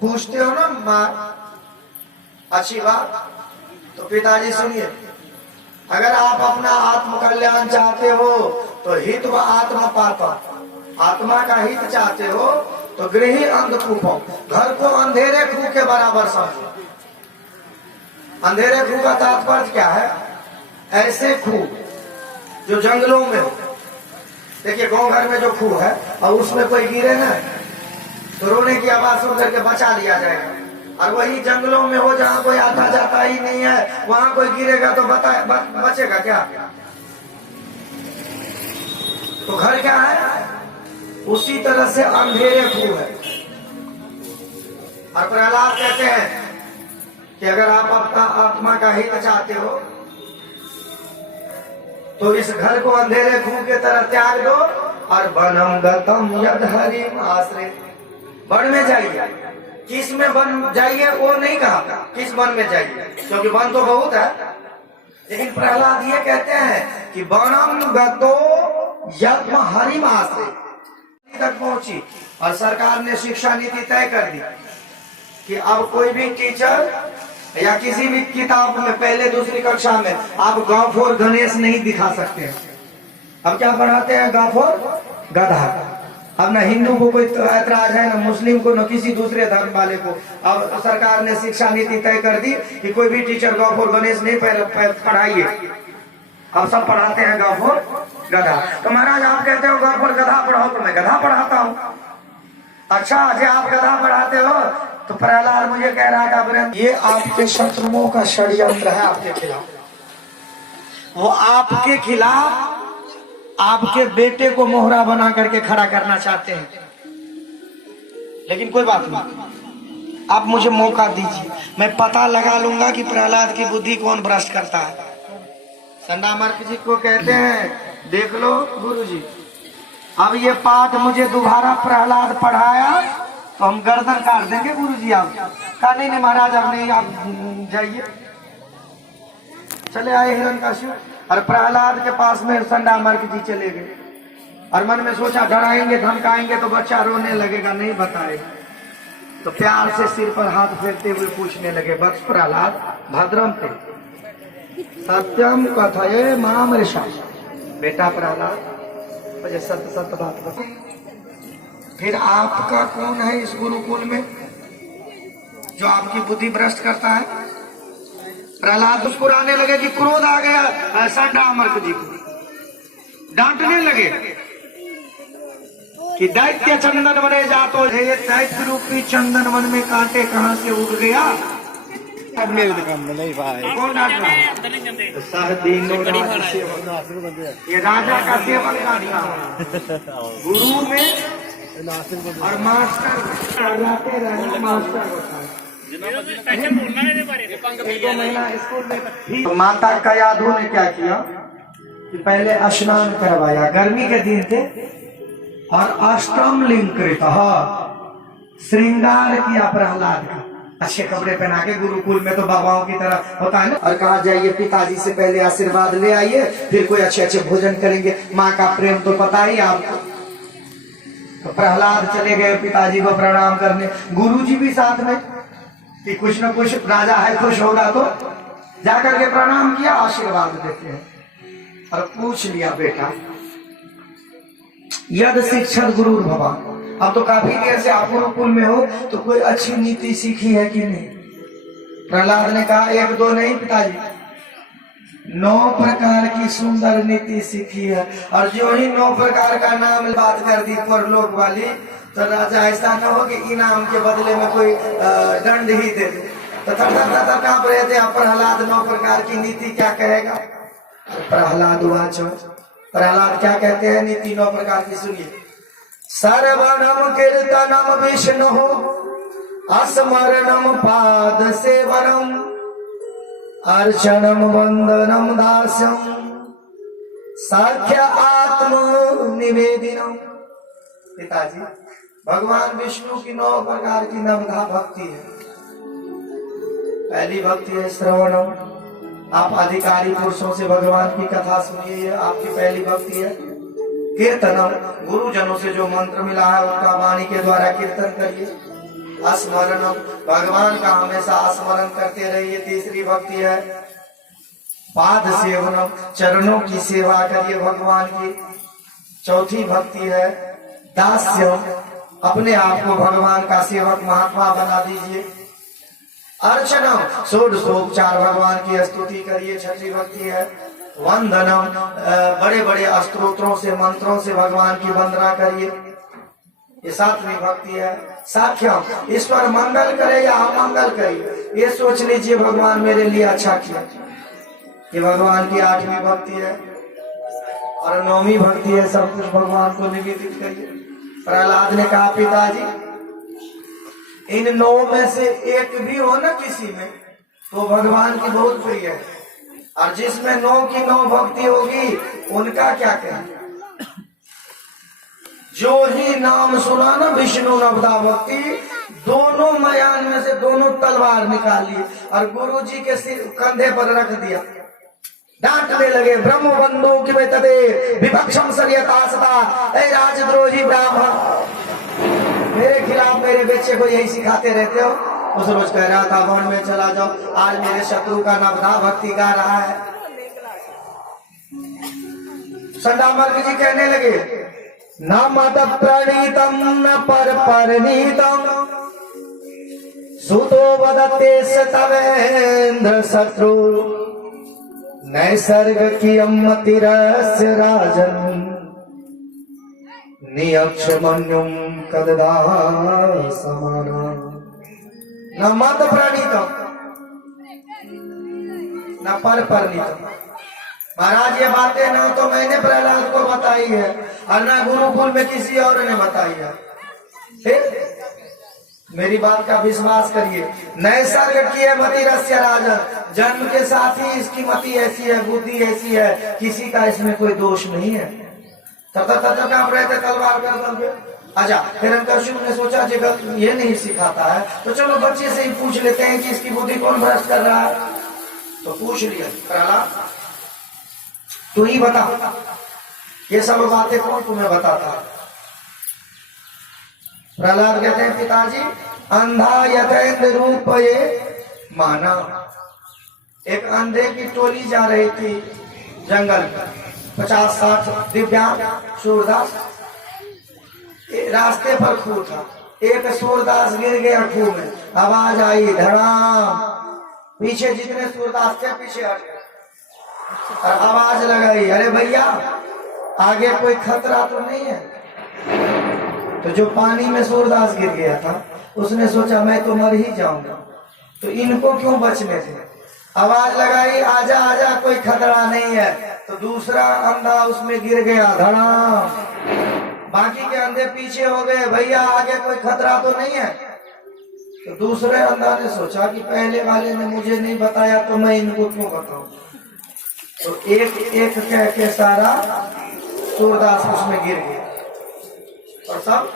पूछते हो ना माँ, अच्छी बात, तो पिताजी सुनिए, अगर आप अपना आत्म कल्याण चाहते हो तो हित व आत्मा पाता, आत्मा का हित चाहते हो तो गृही अंधकूपों, घर को अंधेरे खूह के बराबर समझो। अंधेरे खूह का तात्पर्य क्या है? ऐसे खूह जो जंगलों में हो। देखिए गांव घर में जो खूह है और उसमें कोई गिरे ना तो रोने की आवाज सुन करके बचा लिया जाएगा, और वही जंगलों में हो जहाँ कोई आता जाता ही नहीं है, वहां कोई गिरेगा तो बचेगा क्या? तो घर क्या है? उसी तरह से अंधेरे खूह है। और प्रहलाद कहते हैं कि अगर आप अपना आत्मा का हित चाहते हो तो इस घर को अंधेरे खूह के तरह त्याग दो और वनम गतम यद हरिम आश्रय, वन में जाइए। किस में वन जाइए वो नहीं कहा, किस वन में जाइए, क्योंकि वन तो बहुत है, लेकिन प्रहलाद ये कहते हैं कि वनम गतो यद हरिम आश्रय तक पहुंची। और सरकार ने शिक्षा नीति तय कर दी कि अब कोई भी टीचर या किसी भी किताब में पहले दूसरी कक्षा में आप गौफोर गणेश नहीं दिखा सकते। अब क्या पढ़ाते हैं? गौफोर गधा। अब न हिंदू को कोई ऐतराज है, न मुस्लिम को, न किसी दूसरे धर्म वाले को। अब सरकार ने शिक्षा नीति तय कर दी कि कोई भी टीचर गौफोर गणेश नहीं पढ़ाइए, अब सब पढ़ाते हैं गौफोर गधा। तो महाराज आप कहते हो गौफोर गधा पढ़ाओ, तो मैं गधा पढ़ाता हूँ। अच्छा जी, आप गधा पढ़ाते हो तो प्रहलाद मुझे कह रहा था ये आपके शत्रुओं का षड्यंत्र है आपके खिलाफ। वो आपके खिलाफ आपके बेटे को मोहरा बना करके खड़ा करना चाहते हैं, लेकिन कोई बात नहीं, आप मुझे मौका दीजिए, मैं पता लगा लूंगा कि प्रहलाद की बुद्धि कौन भ्रष्ट करता है। संडामार्क जी को कहते हैं, देख लो गुरुजी, अब ये पाठ मुझे दोबारा प्रहलाद पढ़ाया तो हम गर्दन काट देंगे गुरुजी। आप कहा नहीं नहीं महाराज अब नहीं, आप जाइए। चले आए हिरण्यकशिपु और प्रहलाद के पास में संडामार्क जी चले गए और मन में सोचा डराएंगे धमकाएंगे तो बच्चा रोने लगेगा, नहीं बताएगा। तो प्यार से सिर पर हाथ फेरते हुए पूछने लगे, वत्स प्रहलाद भद्रम थे सत्यम कथये माम ऋषा। बेटा प्रहलाद मुझे सत्य सत्य बात बता, फिर आपका कौन है इस गुरुकुल में जो आपकी बुद्धि भ्रष्ट करता है? प्रहलाद मुस्कुराने लगे कि क्रोध आ गया संडामार्क जी को, डांटने लगे कि दैत्य चंदन बने जातो, दैत्य रूपी चंदन वन में कांटे कहां से उड़ गया? नहीं भाई, कौन डांट रहा है? ये राजा का सेवक गुरु में और मास्टर मास्टर स्कूल में। माता कयाधु ने क्या किया कि पहले स्नान करवाया, गर्मी के दिन थे, और अष्टम लिंकृत श्रृंगार किया प्रहलाद का, अच्छे कपड़े पहना के। गुरुकुल में तो बाबाओं की तरह होता है ना, और कहा जाइए पिताजी से पहले आशीर्वाद ले आइए, फिर कोई अच्छे अच्छे भोजन करेंगे, माँ का प्रेम तो पता ही आपको। तो प्रहलाद चले गए पिताजी को प्रणाम करने, गुरुजी भी साथ में कि कुछ न कुछ राजा है खुश होगा, तो जाकर के प्रणाम किया, आशीर्वाद देते हैं और पूछ लिया, बेटा यद शिक्षक गुरु भगवान, अब तो काफी देर से आप गुरुकुल में हो तो कोई अच्छी नीति सीखी है कि नहीं? प्रहलाद ने कहा, एक दो नहीं पिताजी, 9 प्रकार की सुंदर नीति सीखी है। और जो ही 9 प्रकार का नाम बात कर दी परलोक वाली, तो राजा ऐसा न हो कि इनाम के बदले में कोई दंड ही दे दे। तो थर कांप रहे थे, प्रहलाद 9 प्रकार की नीति क्या कहेगा? प्रहलाद वाचो, प्रहलाद क्या कहते हैं नीति 9 प्रकार की, सुनिए। सर्वनम कीर्तनम विष्णु स्मरणम पाद सेवनम अर्चनम वंदनम दास्यम साख्य आत्म निवेदनम। पिताजी भगवान विष्णु की 9 प्रकार की नवधा भक्ति है। पहली भक्ति है श्रवणम। आप अधिकारी पुरुषों से भगवान की कथा सुनिए, आपकी पहली भक्ति है। कीर्तनम, गुरुजनों से जो मंत्र मिला है उनका वाणी के द्वारा कीर्तन करिए। स्मरणम, भगवान का हमेशा स्मरण करते रहिए, तीसरी भक्ति है। पाद सेवनम, चरणों की सेवा करिए भगवान की, चौथी भक्ति है। दास्यम, अपने आप को भगवान का सेवक महात्मा बना दीजिए। अर्चनम, षोडशोपचार भगवान की स्तुति करिए, छठी भक्ति है। वंदनम, बड़े बड़े स्तोत्रों से मंत्रों से भगवान की वंदना करिए, ये सातवीं भक्ति है। साख्यम, ईश्वर मंगल करे या अमंगल करे ये सोच लीजिए भगवान मेरे लिए अच्छा किया, ये भगवान की आठवीं भक्ति है। और नौवीं भक्ति है, सब कुछ भगवान को निवेदित करिए। प्रहलाद ने कहा पिताजी इन 9 में से एक भी हो ना किसी में तो भगवान की बहुत प्रिय है, और जिसमें 9 की 9 भक्ति होगी उनका क्या कहें। जो ही नाम सुना ना विष्णु नवदा भक्ति, दोनों मयान में से दोनों तलवार निकाल ली और गुरु जी के सिर कंधे पर रख दिया, डांटने लगे। ब्रह्म बंधु की तदे विपक्षम सरियता सदा, राजद्रोही ब्राह्मण, मेरे खिलाफ मेरे बच्चे को यही सिखाते रहते हो। उस रोज कह रहा था वन में चला जाओ, आज मेरे शत्रु का नवधा भक्ति गा रहा है। संडामर्ग जी कहने लगे न मद प्रणीतम न पर परनीतम, सुतो वदते तवेन्द्र शत्रु, नैसर्ग की अम्मतिरस्य राजन, नियक्षमन्युम कददा समाना। न मद प्रणीतम न पर परनीतम। महाराज ये बातें ना तो मैंने प्रहलाद को बताई है और ना गुरुकुल में किसी और ने बताई है। फिर मेरी बात का विश्वास करिए। नैसर्ग की है मति रस्य राजन, जन्म के साथ ही इसकी मति ऐसी है, बुद्धि ऐसी है, किसी का इसमें कोई दोष नहीं है। तथा कांप रहे थे तलवार गर्दन पे। अच्छा, हिरण्यकशिपु ने सोचा जगह ये नहीं सिखाता है तो चलो बच्चे से ही पूछ लेते हैं कि इसकी बुद्धि कौन भ्रष्ट कर रहा है। तो पूछ लिया, प्रहलाद तू ही बता ये सब बातें कौन तुम्हें बताता। प्रहलाद कहते हैं पिताजी अंधा यथेन्द्र रूप ये माना। एक अंधे की टोली जा रही थी जंगल में, 50-60 दिव्यांग सूरदास, रास्ते पर खूह था। एक सूरदास गिर गया खूह में, आवाज आई धड़ाम, पीछे जितने सूरदास थे पीछे हट गए और आवाज लगाई अरे भैया आगे कोई खतरा तो नहीं है। तो जो पानी में सूरदास गिर गया था उसने सोचा मैं तो मर ही जाऊंगा, तो इनको क्यों बचने थे। आवाज लगाई आजा आजा कोई खतरा नहीं है, तो दूसरा अंधा उसमें गिर गया धड़ाम। बाकी के अंधे पीछे हो गए, भैया आगे कोई खतरा तो नहीं है। तो दूसरे अंधा ने सोचा कि पहले वाले ने मुझे नहीं बताया तो मैं इनको क्यों बताऊं। तो एक एक कह के सारा सूरदास उसमें गिर गया और सब।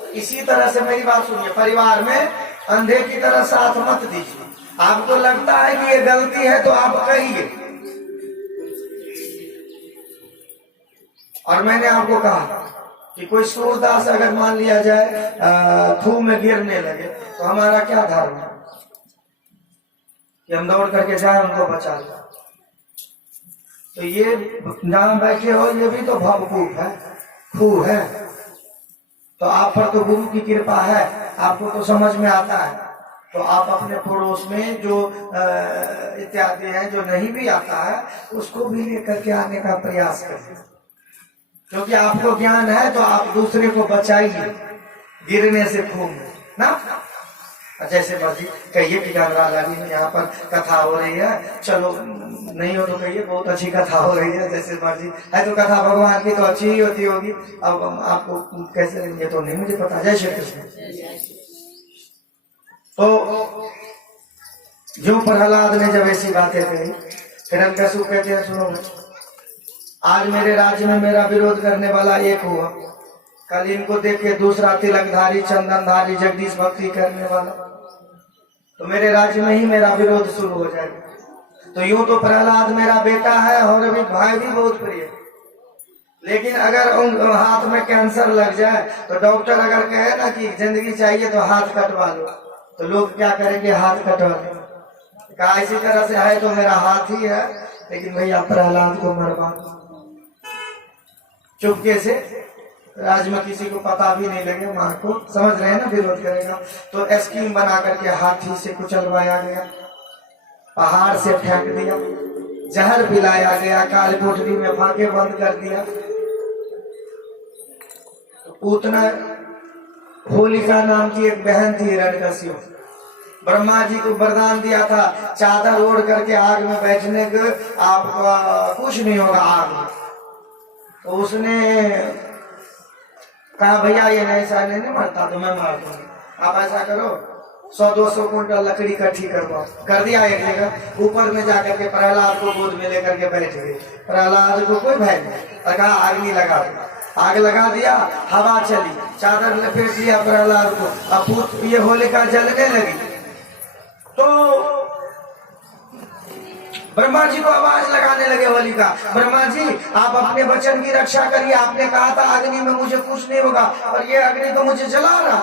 तो इसी तरह से मेरी बात सुनिए, परिवार में अंधे की तरह साथ मत दीजिए। आपको लगता है कि ये गलती है तो आप कहिए। और मैंने आपको कहा कि कोई सूरदास अगर मान लिया जाए खूह में गिरने लगे तो हमारा क्या धर्म है कि हम दौड़ करके जाए उनको बचा लें। तो ये जहां बैठे हो ये भी तो भवकूफ है, खूह है। तो आप पर तो गुरु की कृपा है, आपको तो समझ में आता है। तो आप अपने पड़ोस में जो इत्यादि है जो नहीं भी आता है उसको भी लेकर के आने का प्रयास करें, क्योंकि आपको ज्ञान है तो आप दूसरे को बचाइए गिरने से खूह में ना। जैसे मर्जी कहिए कि गंगा में यहाँ पर कथा हो रही है, चलो नहीं हो तो कहिए बहुत अच्छी कथा हो रही है, जैसे मर्जी है। तो कथा भगवान की तो अच्छी ही होती होगी, अब आपको कैसे ये तो नहीं मुझे पता। जय श्री कृष्ण। तो जो प्रहलाद ने जब ऐसी बातें कही, हिरण्यकशिपु कहते हैं सुनो आज मेरे राज्य में मेरा विरोध करने वाला एक हुआ, कल इनको देख के दूसरा तिलकधारी चंदनधारी जगदीश भक्ति करने वाला। तो मेरे राज्य में ही मेरा विरोध शुरू हो जाएगा। तो यूं तो प्रहलाद मेरा बेटा है और अभी भाई भी बहुत प्रिय, लेकिन अगर उन हाथ में कैंसर लग जाए तो डॉक्टर अगर कहे ना कि जिंदगी चाहिए तो हाथ कटवा लो, तो लोग क्या करेंगे? हाथ कटवा लो। कहा इसी तरह से है तो मेरा हाथ ही है, लेकिन भैया प्रहलाद को मरवा चुपके से, राज्य में किसी को पता भी नहीं लगे, मां को समझ रहे हैं ना विरोध करेगा। तो स्कीम बना करके हाथी से कुचलवाया गया, पहाड़ से फेंक दिया, जहर पिलाया गया, काल कोठरी में फांके बंद कर दिया। उतना होलिका नाम की एक बहन थी हिरण्यकशिपु, ब्रह्मा जी को वरदान दिया था चादर ओढ़ करके आग में बैठने के, आपको कुछ नहीं होगा आग में। तो उसने कहा भैया ये ऐसा नहीं मरता तो मैं मार दूंगा, आप ऐसा करो 100-200 कुंटल लकड़ी इकट्ठी करवाओ। कर दिया एक जगह, ऊपर में जाकर के प्रहलाद को गोद में लेकर के बैठ गए। प्रहलाद को कोई भय नहीं, और कहा आग नहीं लगा दो। आग लगा दिया, हवा चली, चादर लपेट दिया प्रहलाद को, अब ये होलिका जलने लगी। तो ब्रह्मा जी को आवाज लगाने लगे होलिका, ब्रह्मा जी आप अपने वचन की रक्षा करिए, आपने कहा था अग्नि में मुझे कुछ नहीं होगा, और ये अग्नि तो मुझे जला रहा।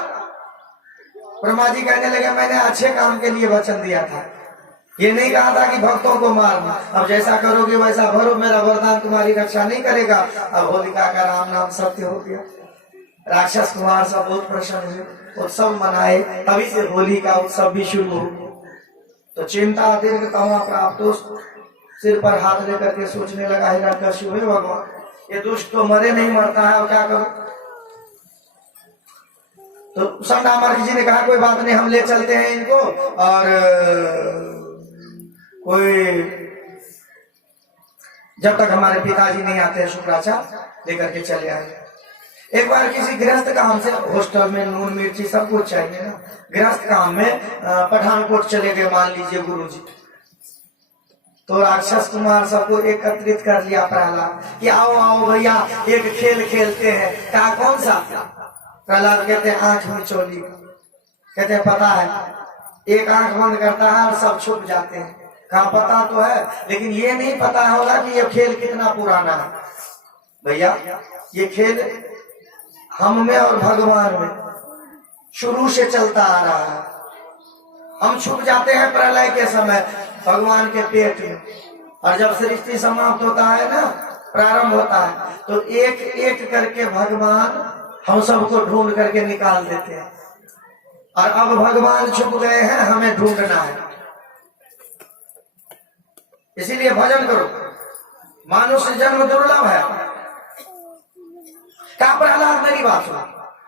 ब्रह्मा जी कहने लगे मैंने अच्छे काम के लिए वचन दिया था, ये नहीं कहा था कि भक्तों को मारना। अब जैसा करोगे वैसा भरो, मेरा वरदान तुम्हारी रक्षा नहीं करेगा। अब होलिका का राम नाम सत्य हो गया। राक्षस कुमार सब बहुत प्रसन्न हुए, उत्सव मनाए, तभी से होली का उत्सव भी शुरू हो गया। तो चिंता दीर्घ तमा प्राप्त, सिर पर हाथ लेकर के सोचने लगा हिरण्यकशिपु, हे भगवान ये दुष्ट तो मरे नहीं मरता है, और क्या करूं? तो संडामर्क जी ने कहा कोई बात नहीं, हम ले चलते हैं इनको, और कोई जब तक हमारे पिताजी नहीं आते हैं शुक्राचार्य लेकर के चले आए। एक बार किसी गृहस्थ काम से, हॉस्टल में नून मिर्ची सब कुछ चाहिए ना, गृहस्थ काम में पठानकोट चले गए मान लीजिए गुरुजी। तो राक्षस कुमार सबको एकत्रित कर लिया प्रहलाद कि आओ आओ भैया एक खेल खेलते हैं। कहा कौन सा? प्रहलाद कहते हैं आंख में चोली। कहते हैं पता है, एक आंख बंद करता है और सब छुप जाते हैं। कहा पता तो है, लेकिन ये नहीं पता होगा कि ये खेल कितना पुराना है। भैया ये खेल हम में और भगवान में शुरू से चलता आ रहा है। हम छुप जाते हैं प्रलय के समय भगवान के पेट में, और जब सृष्टि समाप्त होता है ना, प्रारंभ होता है, तो एक एक करके भगवान हम सबको ढूंढ करके निकाल देते हैं। और अब भगवान छुप गए हैं, हमें ढूंढना है। इसीलिए भजन करो, मानुष जन्म दुर्लभ है। क्या प्रहलाद मेरी बात सुना,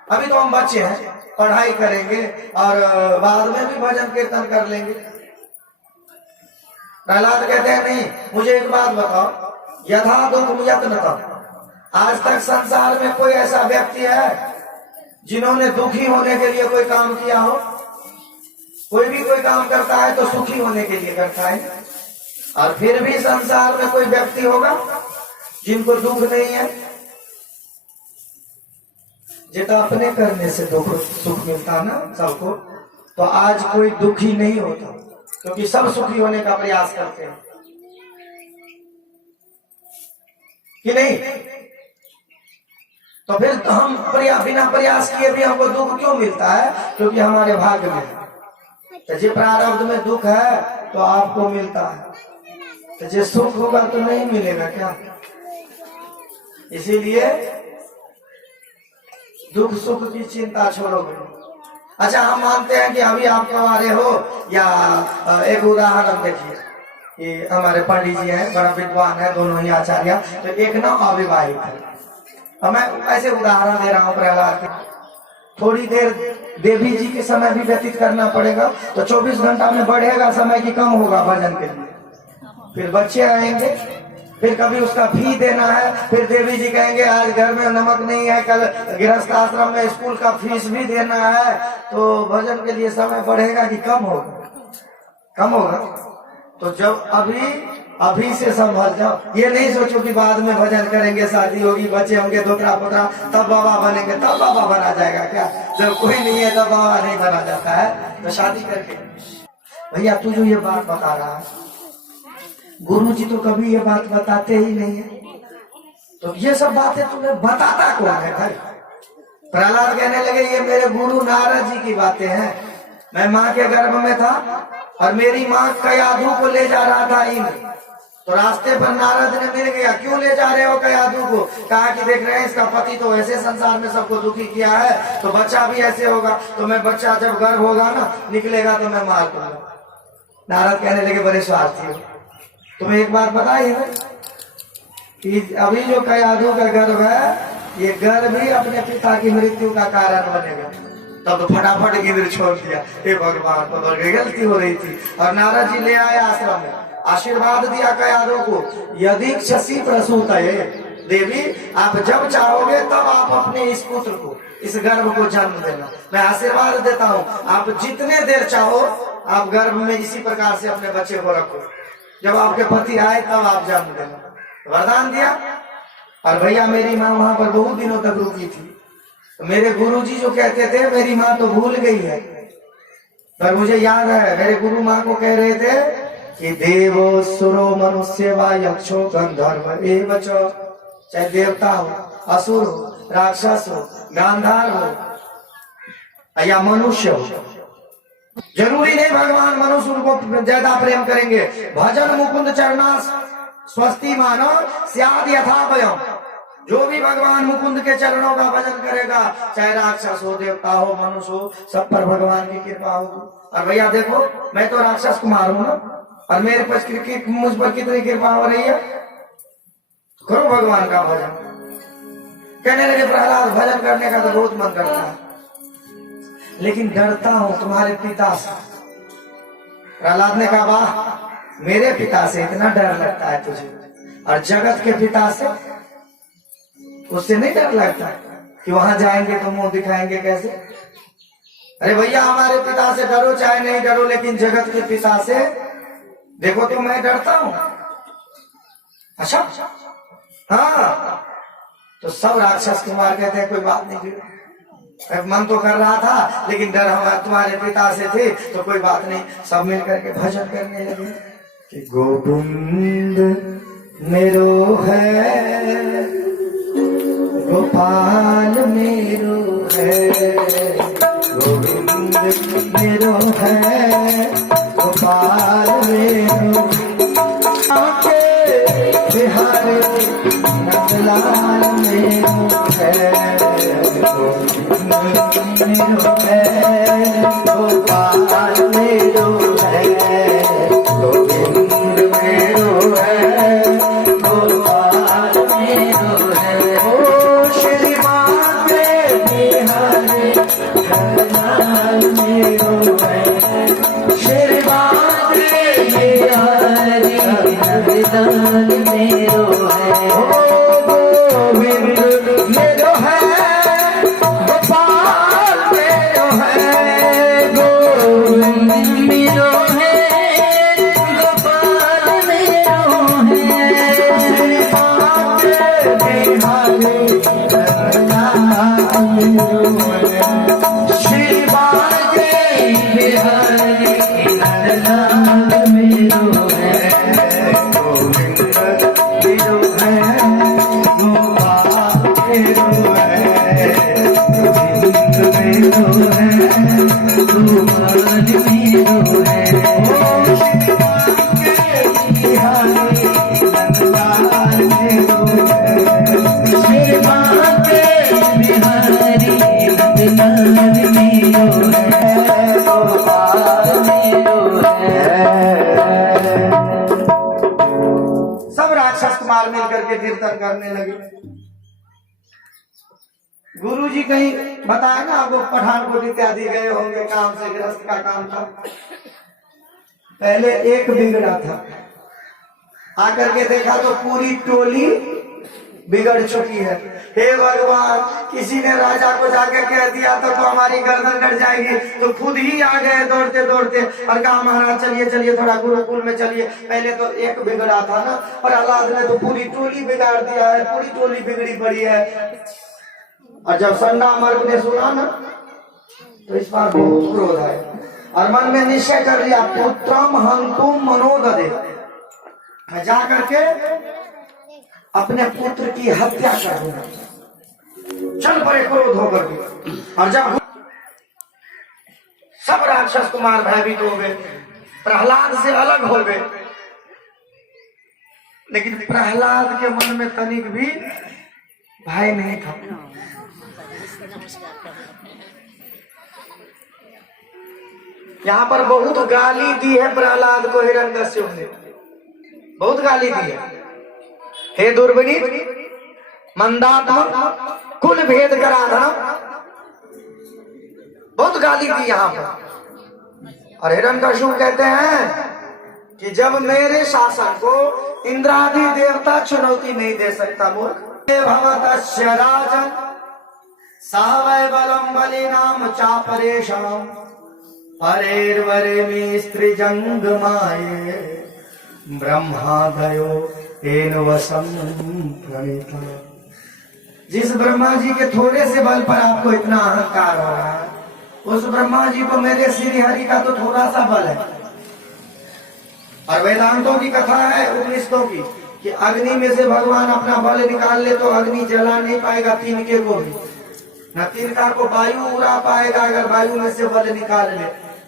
अभी तो हम बच्चे हैं, पढ़ाई करेंगे और बाद में भी भजन कीर्तन कर लेंगे। प्रहलाद कहते हैं नहीं, मुझे एक बात बताओ, यथा दुख यत्न, आज तक संसार में कोई ऐसा व्यक्ति है जिन्होंने दुखी होने के लिए कोई काम किया हो? कोई भी कोई काम करता है तो सुखी होने के लिए करता है, और फिर भी संसार में कोई व्यक्ति होगा जिनको दुख नहीं है? जितना अपने करने से दुख सुख मिलता ना सबको, तो आज कोई दुखी नहीं होता, क्योंकि सब सुखी होने का प्रयास करते हैं कि नहीं? तो फिर तो हम बिना प्रयास किए भी हमको दुख क्यों मिलता है? क्योंकि हमारे भाग्य में, तो जो प्रारब्ध में दुख है तो आपको मिलता है, तो जो सुख होगा तो नहीं मिलेगा क्या? इसीलिए दुख सुख की चिंता छोड़ोगे। अच्छा हम मानते हैं कि अभी आप कमारे हो, या एक उदाहरण देखिए कि हमारे पंडित जी हैं, बड़ा विद्वान है, दोनों ही आचार्य, तो एक ना अविवाहित है। अब मैं ऐसे उदाहरण दे रहा हूँ प्रहलाद के। थोड़ी देर देवी जी के समय भी व्यतीत करना पड़ेगा, तो 24 घंटा में बढ़ेगा समय की कम होगा भजन के लिए। फिर बच्चे आएंगे, फिर कभी उसका फी देना है, फिर देवी जी कहेंगे आज घर में नमक नहीं है, कल गृहस्थ आश्रम में स्कूल का फीस भी देना है, तो भजन के लिए समय बढ़ेगा कि कम होगा? कम होगा। तो जब अभी से संभल जाओ, ये नहीं सोचो कि बाद में भजन करेंगे, शादी होगी, बच्चे होंगे, दोतरा पोतरा, तब बाबा बनेंगे, तब बाबा बना जाएगा क्या? जब कोई नहीं है तब बाबा नहीं बना जाता है, तो शादी करके भैया तू जो ये बात बता रहा है, गुरु जी तो कभी ये बात बताते ही नहीं है, तो ये सब बातें तुम्हें बताता कौन है भाई? प्रहलाद कहने लगे ये मेरे गुरु नारद जी की बातें हैं। मैं माँ के गर्भ में था और मेरी माँ कयाधु को ले जा रहा था इंद्र, तो रास्ते पर नारद ने मिल गया, क्यों ले जा रहे हो कयाधु को? कहा कि देख रहे हैं इसका पति तो ऐसे संसार में सबको दुखी किया है, तो बच्चा भी ऐसे होगा, तो मैं बच्चा जब गर्भ होगा ना निकलेगा तो मैं मार दूंगा। नारद कहने लगे बड़े स्वार्थी हो, तुम्हें एक बात बताई है कि अभी जो कयाधु का गर्भ है ये गर्भ ही अपने पिता की मृत्यु का कारण बनेगा। तब तो फटाफट इंद्र छोड़ दिया, हे भगवान तो बड़ी गलती हो रही थी। और नारद जी ले आए आश्रम में, आशीर्वाद दिया कयाधु को, यदि क्षसी प्रसूत है देवी, आप जब चाहोगे तब आप अपने इस पुत्र को, इस गर्भ को जन्म देना। मैं आशीर्वाद देता हूँ, आप जितने देर चाहो आप गर्भ में इसी प्रकार से अपने बच्चे को रखो, जब आपके पति आए तब आप जन्म देना। वरदान दिया। और भैया मेरी माँ वहां पर बहुत दिनों तक रुकी थी, तो मेरे गुरुजी जो कहते थे मेरी माँ तो भूल गई है, पर मुझे याद है मेरे गुरु माँ को कह रहे थे कि देवो सुरो मनुष्य व यक्षो गंधर्व एवं च, चाहे देवता हो, असुर हो, राक्षस हो, गांधार हो या मनुष्य हो, जरूरी नहीं भगवान मनुष्य उनको ज्यादा प्रेम करेंगे। भजन मुकुंद चरना स्वस्ति मानो स्याद यथावयम, जो भी भगवान मुकुंद के चरणों का भजन करेगा, चाहे राक्षस हो, देवता हो, मनुष्य हो, सब पर भगवान की कृपा होगी। और भैया देखो मैं तो राक्षस को मारूं ना, और मेरे पास मुझ पर कितनी कृपा हो रही है, करो भगवान का भजन। कहने लगे प्रहलाद भजन करने का तो बहुत मन करता है, लेकिन डरता हूं तुम्हारे पिता से। प्रहलाद ने कहा वाह, मेरे पिता से इतना डर लगता है तुझे, और जगत के पिता से उससे नहीं डर लगता कि वहां जाएंगे तो मुंह दिखाएंगे कैसे? अरे भैया हमारे पिता से डरो चाहे नहीं डरो, लेकिन जगत के पिता से देखो तो मैं डरता हूं। अच्छा हाँ, तो सब राक्षस कुमार कहते हैं कोई बात नहीं, मन तो कर रहा था लेकिन डर हमारे तुम्हारे पिता से थे, तो कोई बात नहीं। सब मिल करके भजन करने लगे कि गोविंद मेरो है, गोपाल मेरो है, गोविंद मेरो है, गोपाल मेरो आके बिहारी नंदलाल मेरो है, गोविंद मेरो है, गोपाल मेरो है, गोविंद मेरो है, गोपाल मेरो है। ओ श्री माते बिहारी नंदलाल मेरो है, श्री माते बिहारी नंदलाल मेरो है। गोविंद मेरो है, गोपाल मेरो है, गोविंद मेरो है, गोपाल मेरो है, श्री माते बिहारी नंदलाल मेरो है, श्री माते बिहारी नंदलाल मेरो है। गोविंद मेरो है, गोपाल मेरो है, गोविंद मेरो है, गोपाल मेरो है। श्री माते बिहारी नंदलाल मेरो है, गोपाल मेरो है। सब राक्षस कुमार मिल करके कीर्तन करने लगे। गुरुजी कहीं बताया ना आपको, पठानकोट इत्यादि गए होंगे, काम से गृहस्थ का काम था। पहले एक बिगड़ा था, आकर के देखा तो पूरी टोली बिगड़ चुकी है। हे भगवान, किसी ने राजा को जाकर कह दिया था तो हमारी गर्दन कट जाएगी, तो खुद ही आ गए दौड़ते दौड़ते और कहा महाराज चलिए चलिए थोड़ा गुरुकुल में चलिए। पहले तो एक बिगड़ा था ना, और अल्लाह ने तो पूरी टोली बिगाड़ दिया है, पूरी टोली बिगड़ी पड़ी है। और जब संडा मर्ग ने सुना ना, तो इस बार बहुत क्रोध आया। और मन में निश्चय कर लिया पुत्रम हंतुम मनोददे, मैं जा करके अपने पुत्र की हत्या कर दूंगा। चल पड़े क्रोध होकर के, और जब सब राक्षस कुमार भयभीत हो गए, प्रहलाद से अलग हो गए, लेकिन प्रहलाद के मन में तनिक भी भय नहीं था। यहाँ पर बहुत गाली दी है प्रहलाद को हिरण्यकश्यप ने, बहुत गाली दी है। हे दुर्विनीत, मंदात्मक, कुल भेद कराधम, बहुत गाली दी यहाँ पर। और हिरण्यकश्यप कहते हैं कि जब मेरे शासन को इंद्रादि देवता चुनौती नहीं दे सकता, मूर्ख भवतस्य राजन सावै बलम बलिनाम चापरेशम परेर्वरे स्त्रीजंगमाये ब्रह्मादयो एन वसम प्रणीता। जिस ब्रह्मा जी के थोड़े से बल पर आपको इतना अहंकार हो रहा है, उस ब्रह्मा जी को मेरे श्री हरि का तो थोड़ा सा बल है। और वेदांतों की कथा है, उपनिषदों की, कि अग्नि में से भगवान अपना बल निकाल ले तो अग्नि जला नहीं पाएगा तिनके को भी, न तिनका को वायु उड़ा पाएगा अगर वायु में से बल निकाल ले,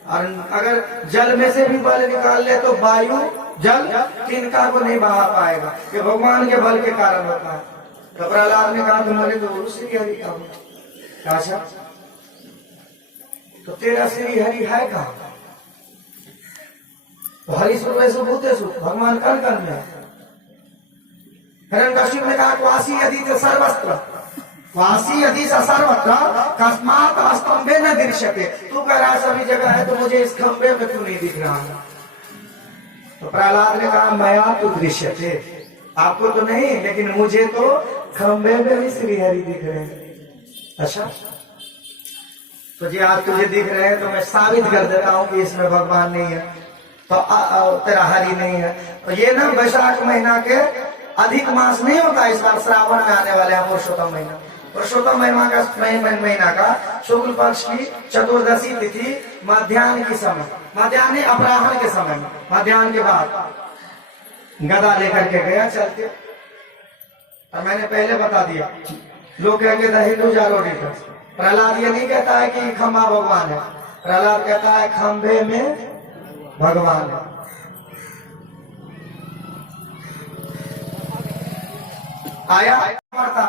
और अगर जल में से भी बल निकाल ले तो वायु जल तिनका को नहीं बहा पाएगा। ये भगवान के बल के कारण होता है। तो प्रहलाद ने कहा तुम्हारे तो श्री हरि का हो, तो तेरा श्री हरि है कहाँ? तो हरिश्वर भूतेषु, भगवान कण कण में। हिरण्यकश्यप ने कहा क्वासी यदि सर्वत्र, क्वासी यदि सर्वत्र कस्मात् स्तंभे न दृश्यते। तू कह रहा सभी जगह है तो मुझे इस खंबे में क्यों नहीं दिख रहा है? तो प्रहलाद ने कहा मया तो दृश्यते, आपको तो नहीं, लेकिन मुझे तो खंबे में भी श्री हरि दिख रहे हैं। अच्छा, तो जी आज तुझे दिख रहे हैं तो मैं साबित कर देता हूँ कि इसमें भगवान नहीं है, तो तेरा हरि नहीं है। तो ये ना वैशाख महीना के अधिक मास नहीं होता, इस बार श्रावण में आने वाले हैं पुरुषोत्तम महीना। पुरुषोत्तम महीना का शुक्ल पक्ष की चतुर्दशी तिथि मध्याह्न की समय, मध्याह्न अपराह्न के समय, मध्याह्न के बाद गदा लेकर के गया चलते। और मैंने पहले बता दिया, लोग कहेंगे द हिंदू जारो डिफरेंस। प्रहलाद ये नहीं कहता है कि खंबा भगवान है, प्रहलाद कहता है खंबे में भगवान है। आया पड़ता,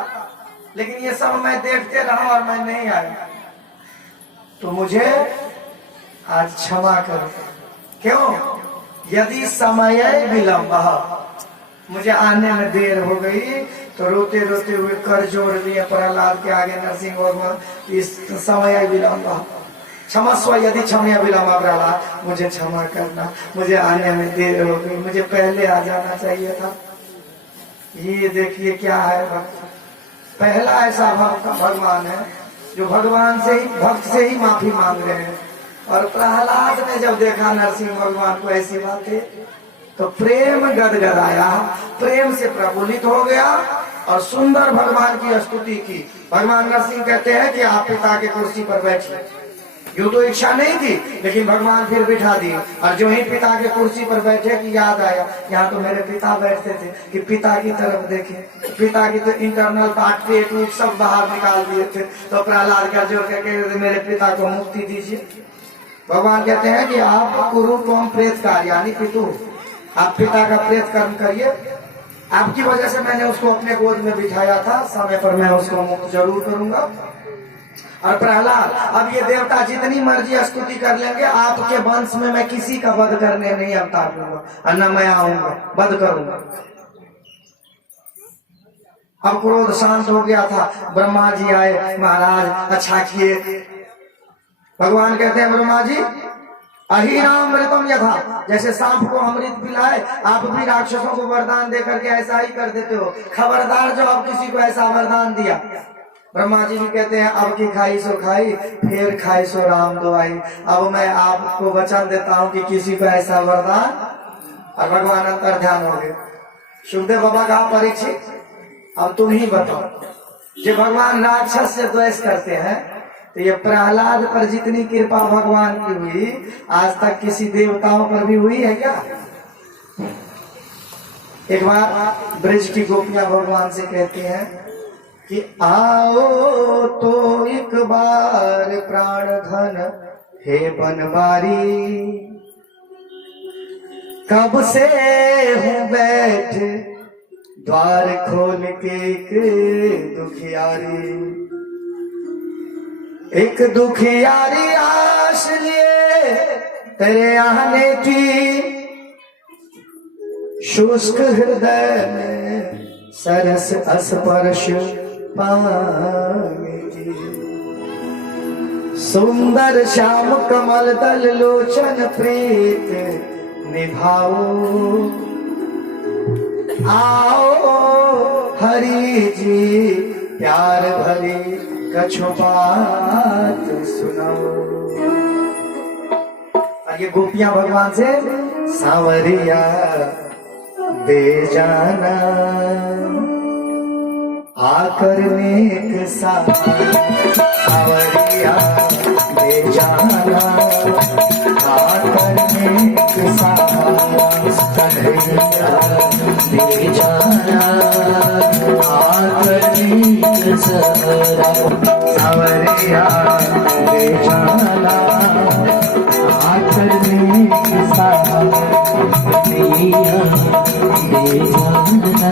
लेकिन ये सब मैं देखते रहा और मैं नहीं आया, तो मुझे आज क्षमा करो। क्यों? यदि समय विलंब, मुझे आने में देर हो गई तो रोते रोते हुए कर जोड़ लिए प्रहलाद के आगे नरसिंह भगवान, इस समय विलंब क्षमस्व यदि क्षमा विलंब प्रहलाद, मुझे क्षमा करना, मुझे आने में देर हो गई, मुझे पहले आ जाना चाहिए था। ये देखिए क्या है भक्त, पहला ऐसा भक्त भगवान है जो भगवान से ही, भक्त से ही माफी मांग रहे हैं। और प्रहलाद ने जब देखा नरसिंह भगवान को ऐसी बातें, तो प्रेम गदगदाया, प्रेम से प्रफुल्लित हो गया और सुंदर भगवान की स्तुति की। भगवान नरसिंह कहते हैं कि आप पिता के कुर्सी पर बैठिए। यूं तो इच्छा नहीं थी, लेकिन भगवान फिर बिठा दिए। और जो ही पिता के कुर्सी पर बैठे कि याद आया, यहाँ तो मेरे पिता बैठते थे, कि पिता की तरफ देखे, पिता की तो इंटरनल पार्ट पेट ऊट सब बाहर निकाल दिए थे। तो प्रहलाद का जोर करके मेरे पिता को मुक्ति दीजिए। भगवान कहते हैं कि आप कुरु त्वम प्रेत कार्य, यानी पितु, आप पिता का प्रेत कर्म करिए। आपकी वजह से मैंने उसको अपने गोद में बिठाया था, समय पर मैं उसको मुक्त जरूर करूंगा। और प्रहलाद, अब ये देवता जितनी मर्जी स्तुति कर लेंगे, आपके वंश में मैं किसी का वध करने नहीं अवतार लूंगा, और न मैं आऊंगा वध करूंगा। अब क्रोध शांत हो गया था, ब्रह्मा जी आए, महाराज अच्छा किए। भगवान कहते हैं ब्रह्मा जी, अहिरामृतम यथा, जैसे सांप को अमृत पिलाए, आप भी राक्षसों को वरदान दे करके ऐसा ही कर देते हो। खबरदार जो अब किसी को ऐसा वरदान दिया। ब्रह्मा जी भी कहते हैं अब की खाई सो खाई, फिर खाई सो राम दुआई। अब मैं आपको वचन देता हूँ कि किसी को ऐसा वरदान। और भगवान अंतर ध्यान हो गए। सुखदेव बाबा का परीक्षित, अब तुम ही बताओ, जो भगवान राक्षस से द्वेष करते हैं, तो ये प्रहलाद पर जितनी कृपा भगवान की हुई, आज तक किसी देवताओं पर भी हुई है क्या? एक बार ब्रज की गोपियां भगवान से कहती हैं कि आओ तो एक बार प्राण धन हे बनवारी, कब से हूँ बैठ द्वार खोल के एक दुखियारी आस लिए तेरे आने की, शुष्क हृदय में सरस स्पर्श पाने की, सुंदर श्याम कमल दल लोचन प्रीत निभाओ, आओ हरि जी प्यार भरी कछु बात सुनाओ। और ये गोपियां भगवान से सांवरिया दे जाना, आकर नेक सांवरिया दे जाना, आकर नेक सांवरिया दे जाना, आकर नेक सांवरिया दे जाना, आकर नेक सांवरिया दे जाना,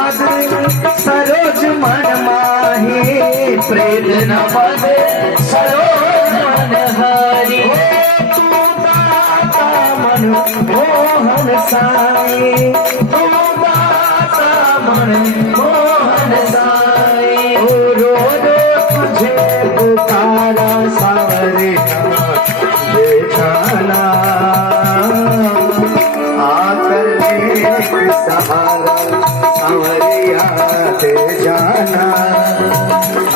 आकर सरोज मन माही प्रेरण पद सरोज मन हरि, तू दाता मन मोहन साई, तू दाता मन मोहन साई, रो रो तुझे पुकारा सांवरिया दे जाना, आकर एक सहारा सांवरिया दे जाना,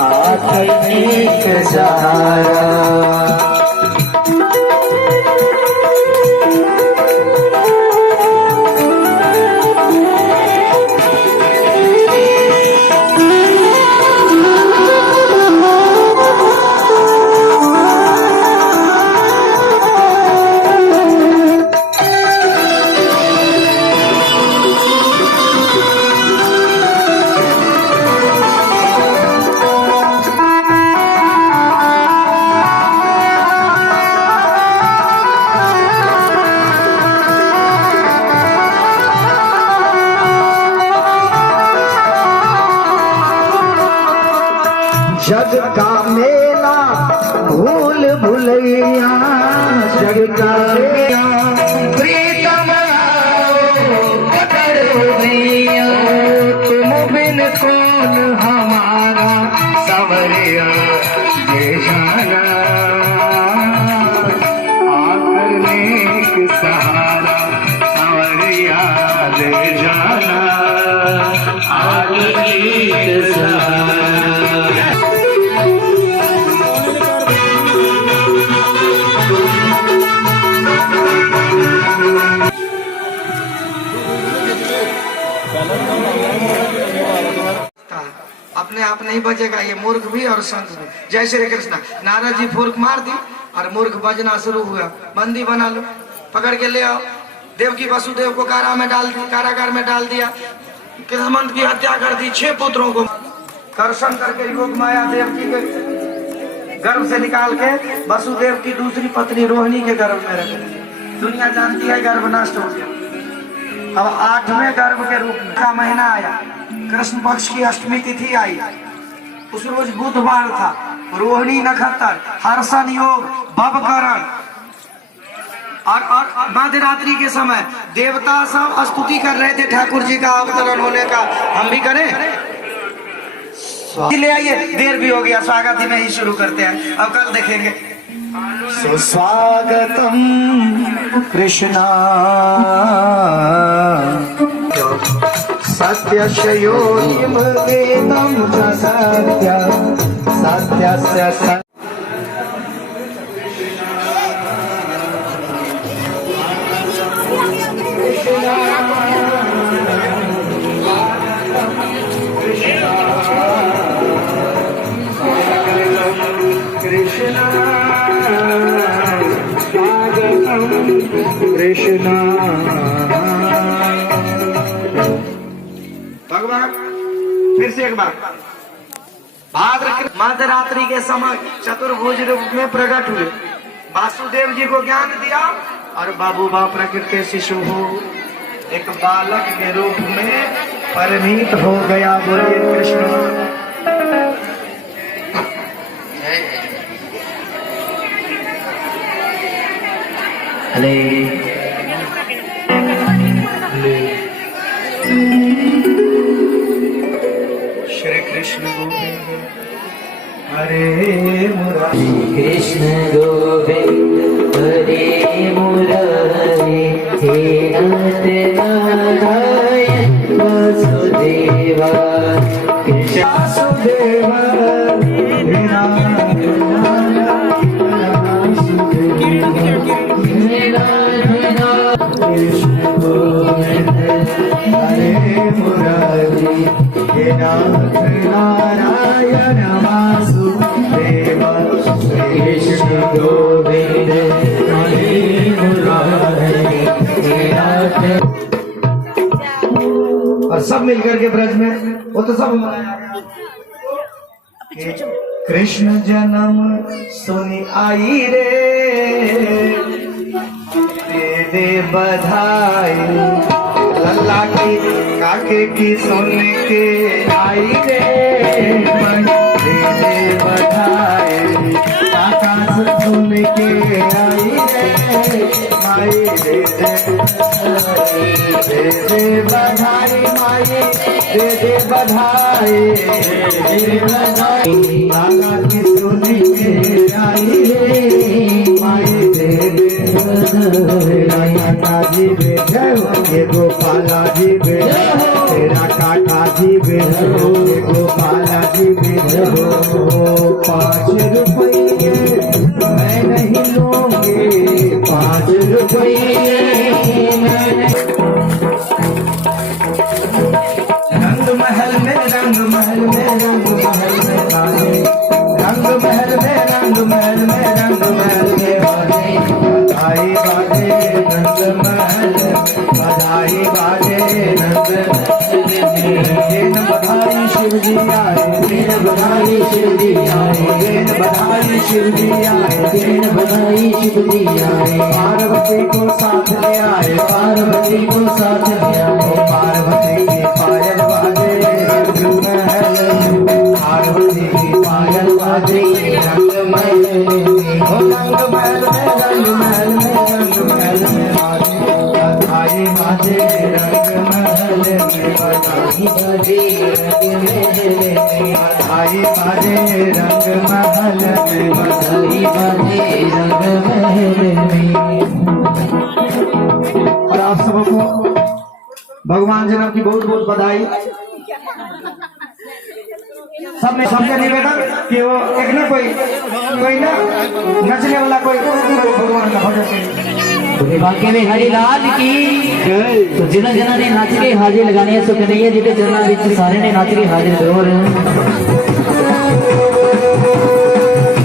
आकर एक सहारा। जग का मेला भूल भुलैया, जग का मेला प्रीतम पकड़ो भैया, तुम बिन कौन हमारा सांवरिया दे जाना, आकर नेक सहारा सांवरिया दे जाना, आकर नेक सहारा। अपने आप नहीं बजेगा ये मूर्ख भी और संत भी। जय श्री कृष्ण। नारद जी फूर्क मार दी और मूर्ख बजना शुरू हुआ। बंदी बना लो, पकड़ के ले आओ। देवकी वसुदेव को कारागार में डाल दिया। कृष्णमंत की हत्या कर दी। 6 पुत्रों को कर्षण करके योग माया देवकी के गर्भ से निकाल के वसुदेव की दूसरी पत्नी रोहिणी के गर्भ में रख दी। दुनिया जानती है गर्भ नष्ट हो गया। अब 8वें गर्भ के रूप में का महीना आया, कृष्ण पक्ष की अष्टमी तिथि आई। उस रोज बुधवार था, रोहिणी नक्षत्र, हर्षण योग, भवकरण और मध्य रात्रि के समय देवता सब स्तुति कर रहे थे ठाकुर जी का अवतरण होने का। हम भी करें? ले आइए, देर भी हो गया, स्वागत ही में ही शुरू करते हैं, अब कल देखेंगे। सुस्वागतम कृष्णा सत्यशयोनिम वेदम सत्य सत्यस्य कृष्णा। भगवान फिर से एक बार भाद्र मध्य रात्रि के समय चतुर्भुज रूप में प्रकट हुए, वासुदेव जी को ज्ञान दिया और बाबूबा प्रकृति शिशु हो एक बालक के रूप में परिणीत हो गया। बोलिए कृष्ण। श्री कृष्ण गोविंद हरे मुरारी, कृष्ण गोविंद हरे मुरारी, हे नाथ नारायण वासुदेवा, कृष्ण वासुदेवा कृष्ण गोविंद हरे मुरारी, हे नाथ नारायण वासुदेवा, कृष्ण गोविंद हरे मुरारी, हे नाथ। और सब मिलकर के ब्रज में वो तो सब मनाया गया। कृष्ण जन्म सुनी आई रे, दे दे बधाई, लल्ला की काके की सुन के आई रे, दे दे बधाई, काका से सुन के आई रे, माई दे दे बधाई, माई दे दे बधाई, दे दे बधाई, काका की सुन के आई रे, माई दे दे काका जी बेटे ये गोपाला जी बेटे, तेरा काका जी बेटे ये गोपाला जी बेटे, 5 रुपये मैं नहीं लूंगी, 5 रुपये रंग महल में रंग महल में रंग महल में गाने, रंग महल में रंग महल में रंग महल में गाने, बधाई बाजे रंग महल, बधाई बाजे रंग महल, बधाई शिव जी आए, बधाई शिव जी आए, बधाई शिव जी आए, बधाई शिव जी आए, पार्वती को साथ ले आए, पार्वती को साथ ले आए, पार्वती की पायल बाजे रंग महल, पार्वती की पायल बाजे रंग महल, रंग महल में रंग महल में रंग महल में बधाई बाजे रंग महल में, बधाई बाजे रंग महल में, बधाई बाजे रंग महल में, बधाई बाजे रंग महल में। और आप सबको भगवान जन्म की बहुत बहुत बधाई। सबसे निवेदन कि वो एक ना कोई ना नचने वाला कोई भगवान का भजन वाक्य में हरिलाल की। तो जिन्हों जना ने नाच के हाजिर लगाने सो कन्हैया जी के चरणों विच सारे ने नाच के हाजिर जरूर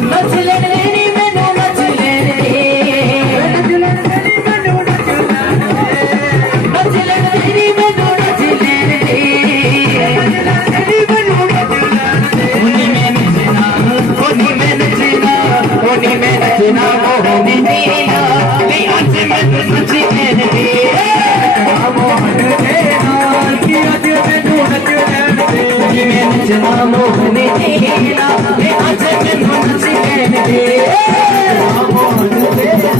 नच लेने नी मैनू नच लेने, नच लेने नी मैनू नच लेने, उन्हीं में नचना, उन्हीं में नचना, उन्हीं में नचना, उन्हीं में आज मैं तो नच लेने मोहन देना कि आज मैं तो नच लेने, नचना मोहनी मीना वे आज मैनू नच लैन दे मोहन तेरा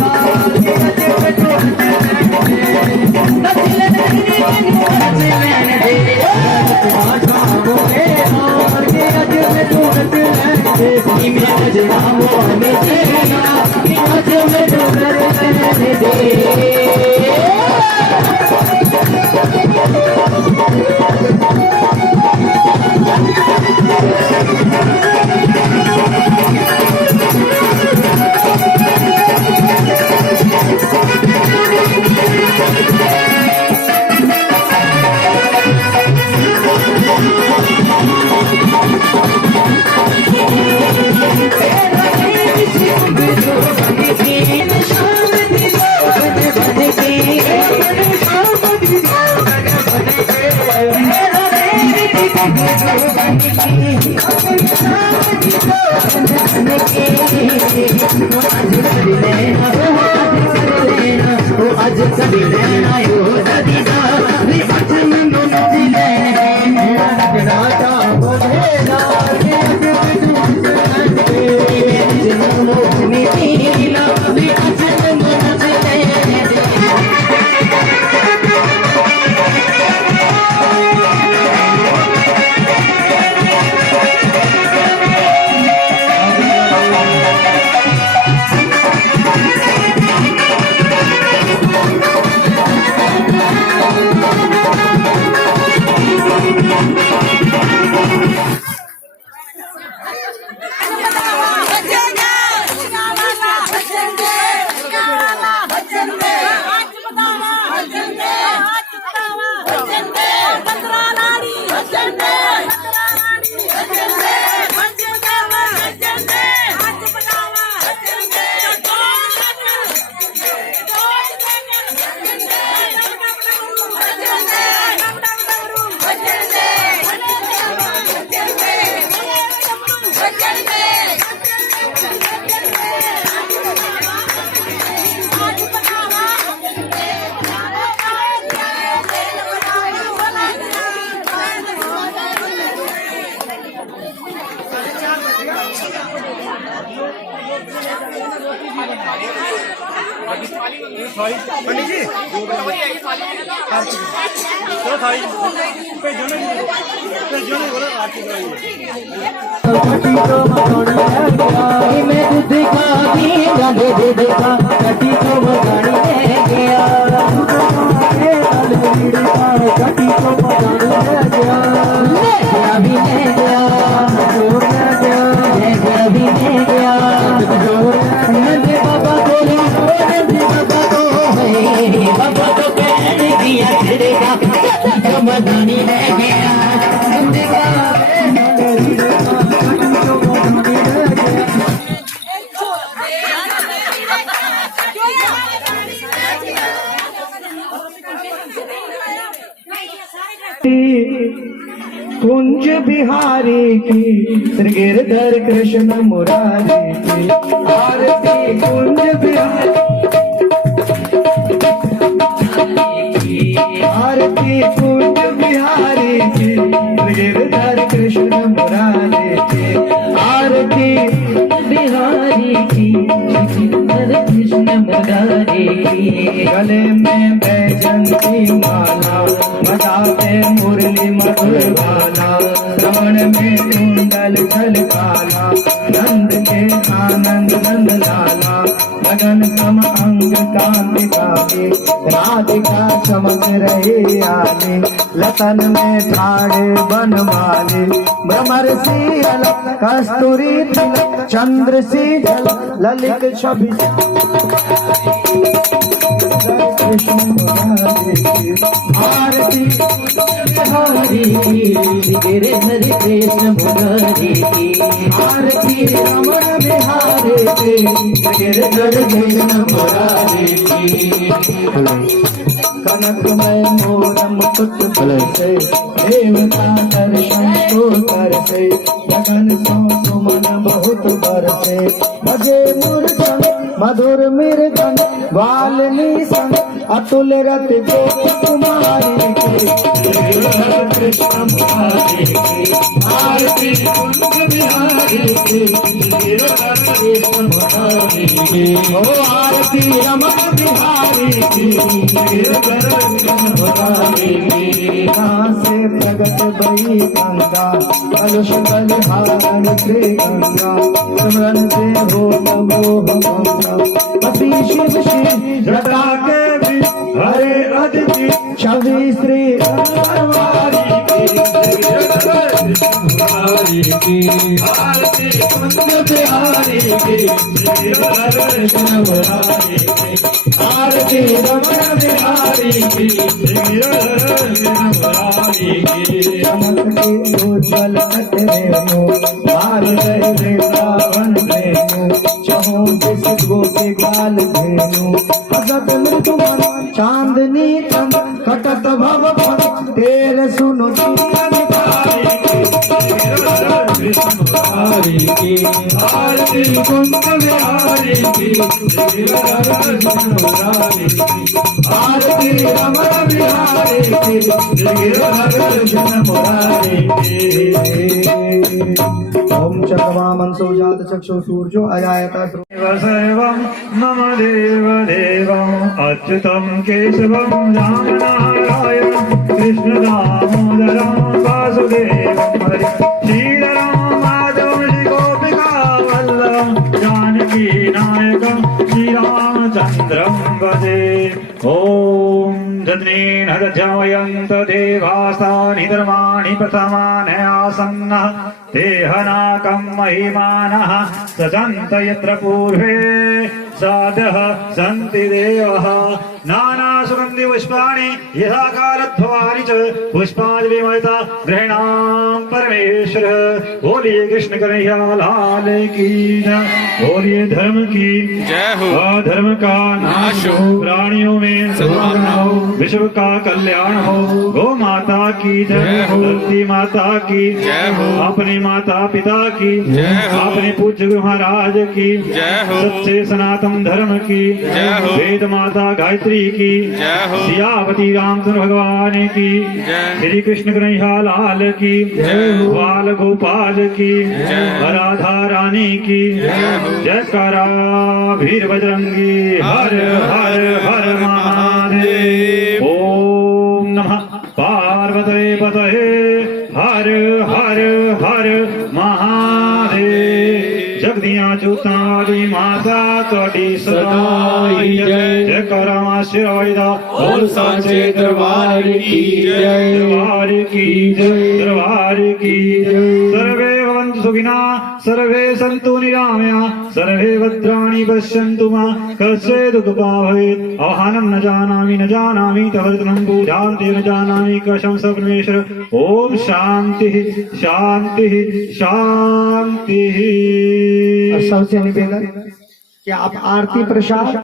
वे अज मैनू नच लैन दे नच लैन दे आशा मोहे हार वे अज मैनू नच लैन दे मैं नचना मोहनी मीना वे अज मैनू नच लैन दे आज कभी लेना यो सदी दा वे आज मैनू नच लैन दे राजा बोलेगा के अज मैनू नच लैन दे मोहनी मीना वे आज मैनू नच लैन दे पंडित जी चलो थाली भेजो ना बोलो आरती मैं दूध का पीगा दूध का कटी को मगानी ले गया कटी को मगानी ले गया भी ले गया भी ले गया नंदे बाबा को नंदे बाबा को बाबा को कहने दिया तेरे का मगानी ले गया नंदे कुंज बिहारी की श्री गिरधर कृष्ण मुरारी की आरती कुंज बिहारी आरती कुंज बिहारी की श्री गिरधर कृष्ण मुरारी की आरती बिहारी की गिरधर कृष्ण मुरारी की गले में बैजंती माला बजाते मुरली मधुर गाना श्रवण में कुंडल झलकाना नंद के आनंद नंद लाला लगन सम अंग कांति कामी राधिका चमक रही आने लतन में ठाड़े बनवाले भ्रमर सी अलग कस्तूरी तिलक चंद्र सी झलक ललित छवि कृष्ण मुरारी की आरती हरि गिरिधर कृष्ण मुरारी की आरती रमण बिहारी की गिरिधर कृष्ण मुरारी की कनकमय मोर मुकुट से देवता दर्शन को कर से लगन सो सुमन बहुत बरसे बजे मूर्छन मधुर मृदंग वाल्मी संग अतुल रत गोप कुमारी के कृष्ण मुरारी के आरती कुंज बिहारी के कृष्ण मुरारी के ओ आरती रमण बिहारी के कृष्ण मुरारी के से प्रगट भई गंगा कलुष बलिहारण श्री गंगा सिमरन से हो नमो गंगा हसी शिव श्री जटा के भी हरे अदिति छवि श्री अनवारी की आरती कुंज बिहारी की आरती रमण बिहारी की उज्जवल कटरेनो मार गए वृंदावन रेणु चहो जिस गोपी गाल धेनु भगत मृदुमन चांदनी चंद कटत भव फल तेरे सुनो हरि की आरती कुंज बिहारी की आरती रमण बिहारी की कृष्ण मुरारी ओम चक्रवामंसो जात चक्षु सूर्यो अजायत सर्वं मम देवदेवम् अच्युतं केशवं रामनारायणं कृष्णदामोदरं वासुदेवं हरि श्रीधरं माधवं श्रीगोपिकावल्लभं जानकीनायकं श्रीरामचन्द्रं भजे ॐ धन्येन दध्यायन्त देवास्तानि धर्माणि प्रथमानि आसन्नः देहनाकं महिमानः सजन्त यत्र पूर्वे साधः सन्ति देवः नानासुगन्धि पुष्पाणि यथा कालध्वानि च पुष्पाञ्जलिमयता गृह्णां परमेश्वर बोलिए कृष्ण कन्हैया लाल की जय बोलिए धर्म की जय हो। अधर्म का नाश हो प्राणियों में सद्भावना हो विश्व का कल्याण हो गौ माता की जय हो धरती माता की जय हो। अपने माता पिता की जय हो। अपने पूज्य महाराज की जय हो। सच्चे सनातन धर्म की जय हो। वेद माता गायत्री की जय हो। सियावती रामचंद्र भगवान की जय। श्री कृष्ण कन्हैया लाल की जय हो। बाल गोपाल की जय। राधा रानी की जय हो। जयकारा वीर बजरंगी हर हर हर महादेव ओम नमः पार्वती पतये हर हर हर महादेव जगदियां चूतारी माता तोड़ी सदाई जय जयकारा मां शिरोइदा और सांचे दरबार की जय। दरबार की जय दरबार की जय सर्वे भवन्तु सुखिनः सर्वे सन्तु निरामया सर्वे भद्राणि पश्यन्तु मा कस्य दुःखभाग् भवेत् अहनं न जानामि तव रत्नं पूजान्ते न जानामि कशं स परमेश्वर ओम शांति शांति शांति सबसे निवेदन कि आप आरती प्रसाद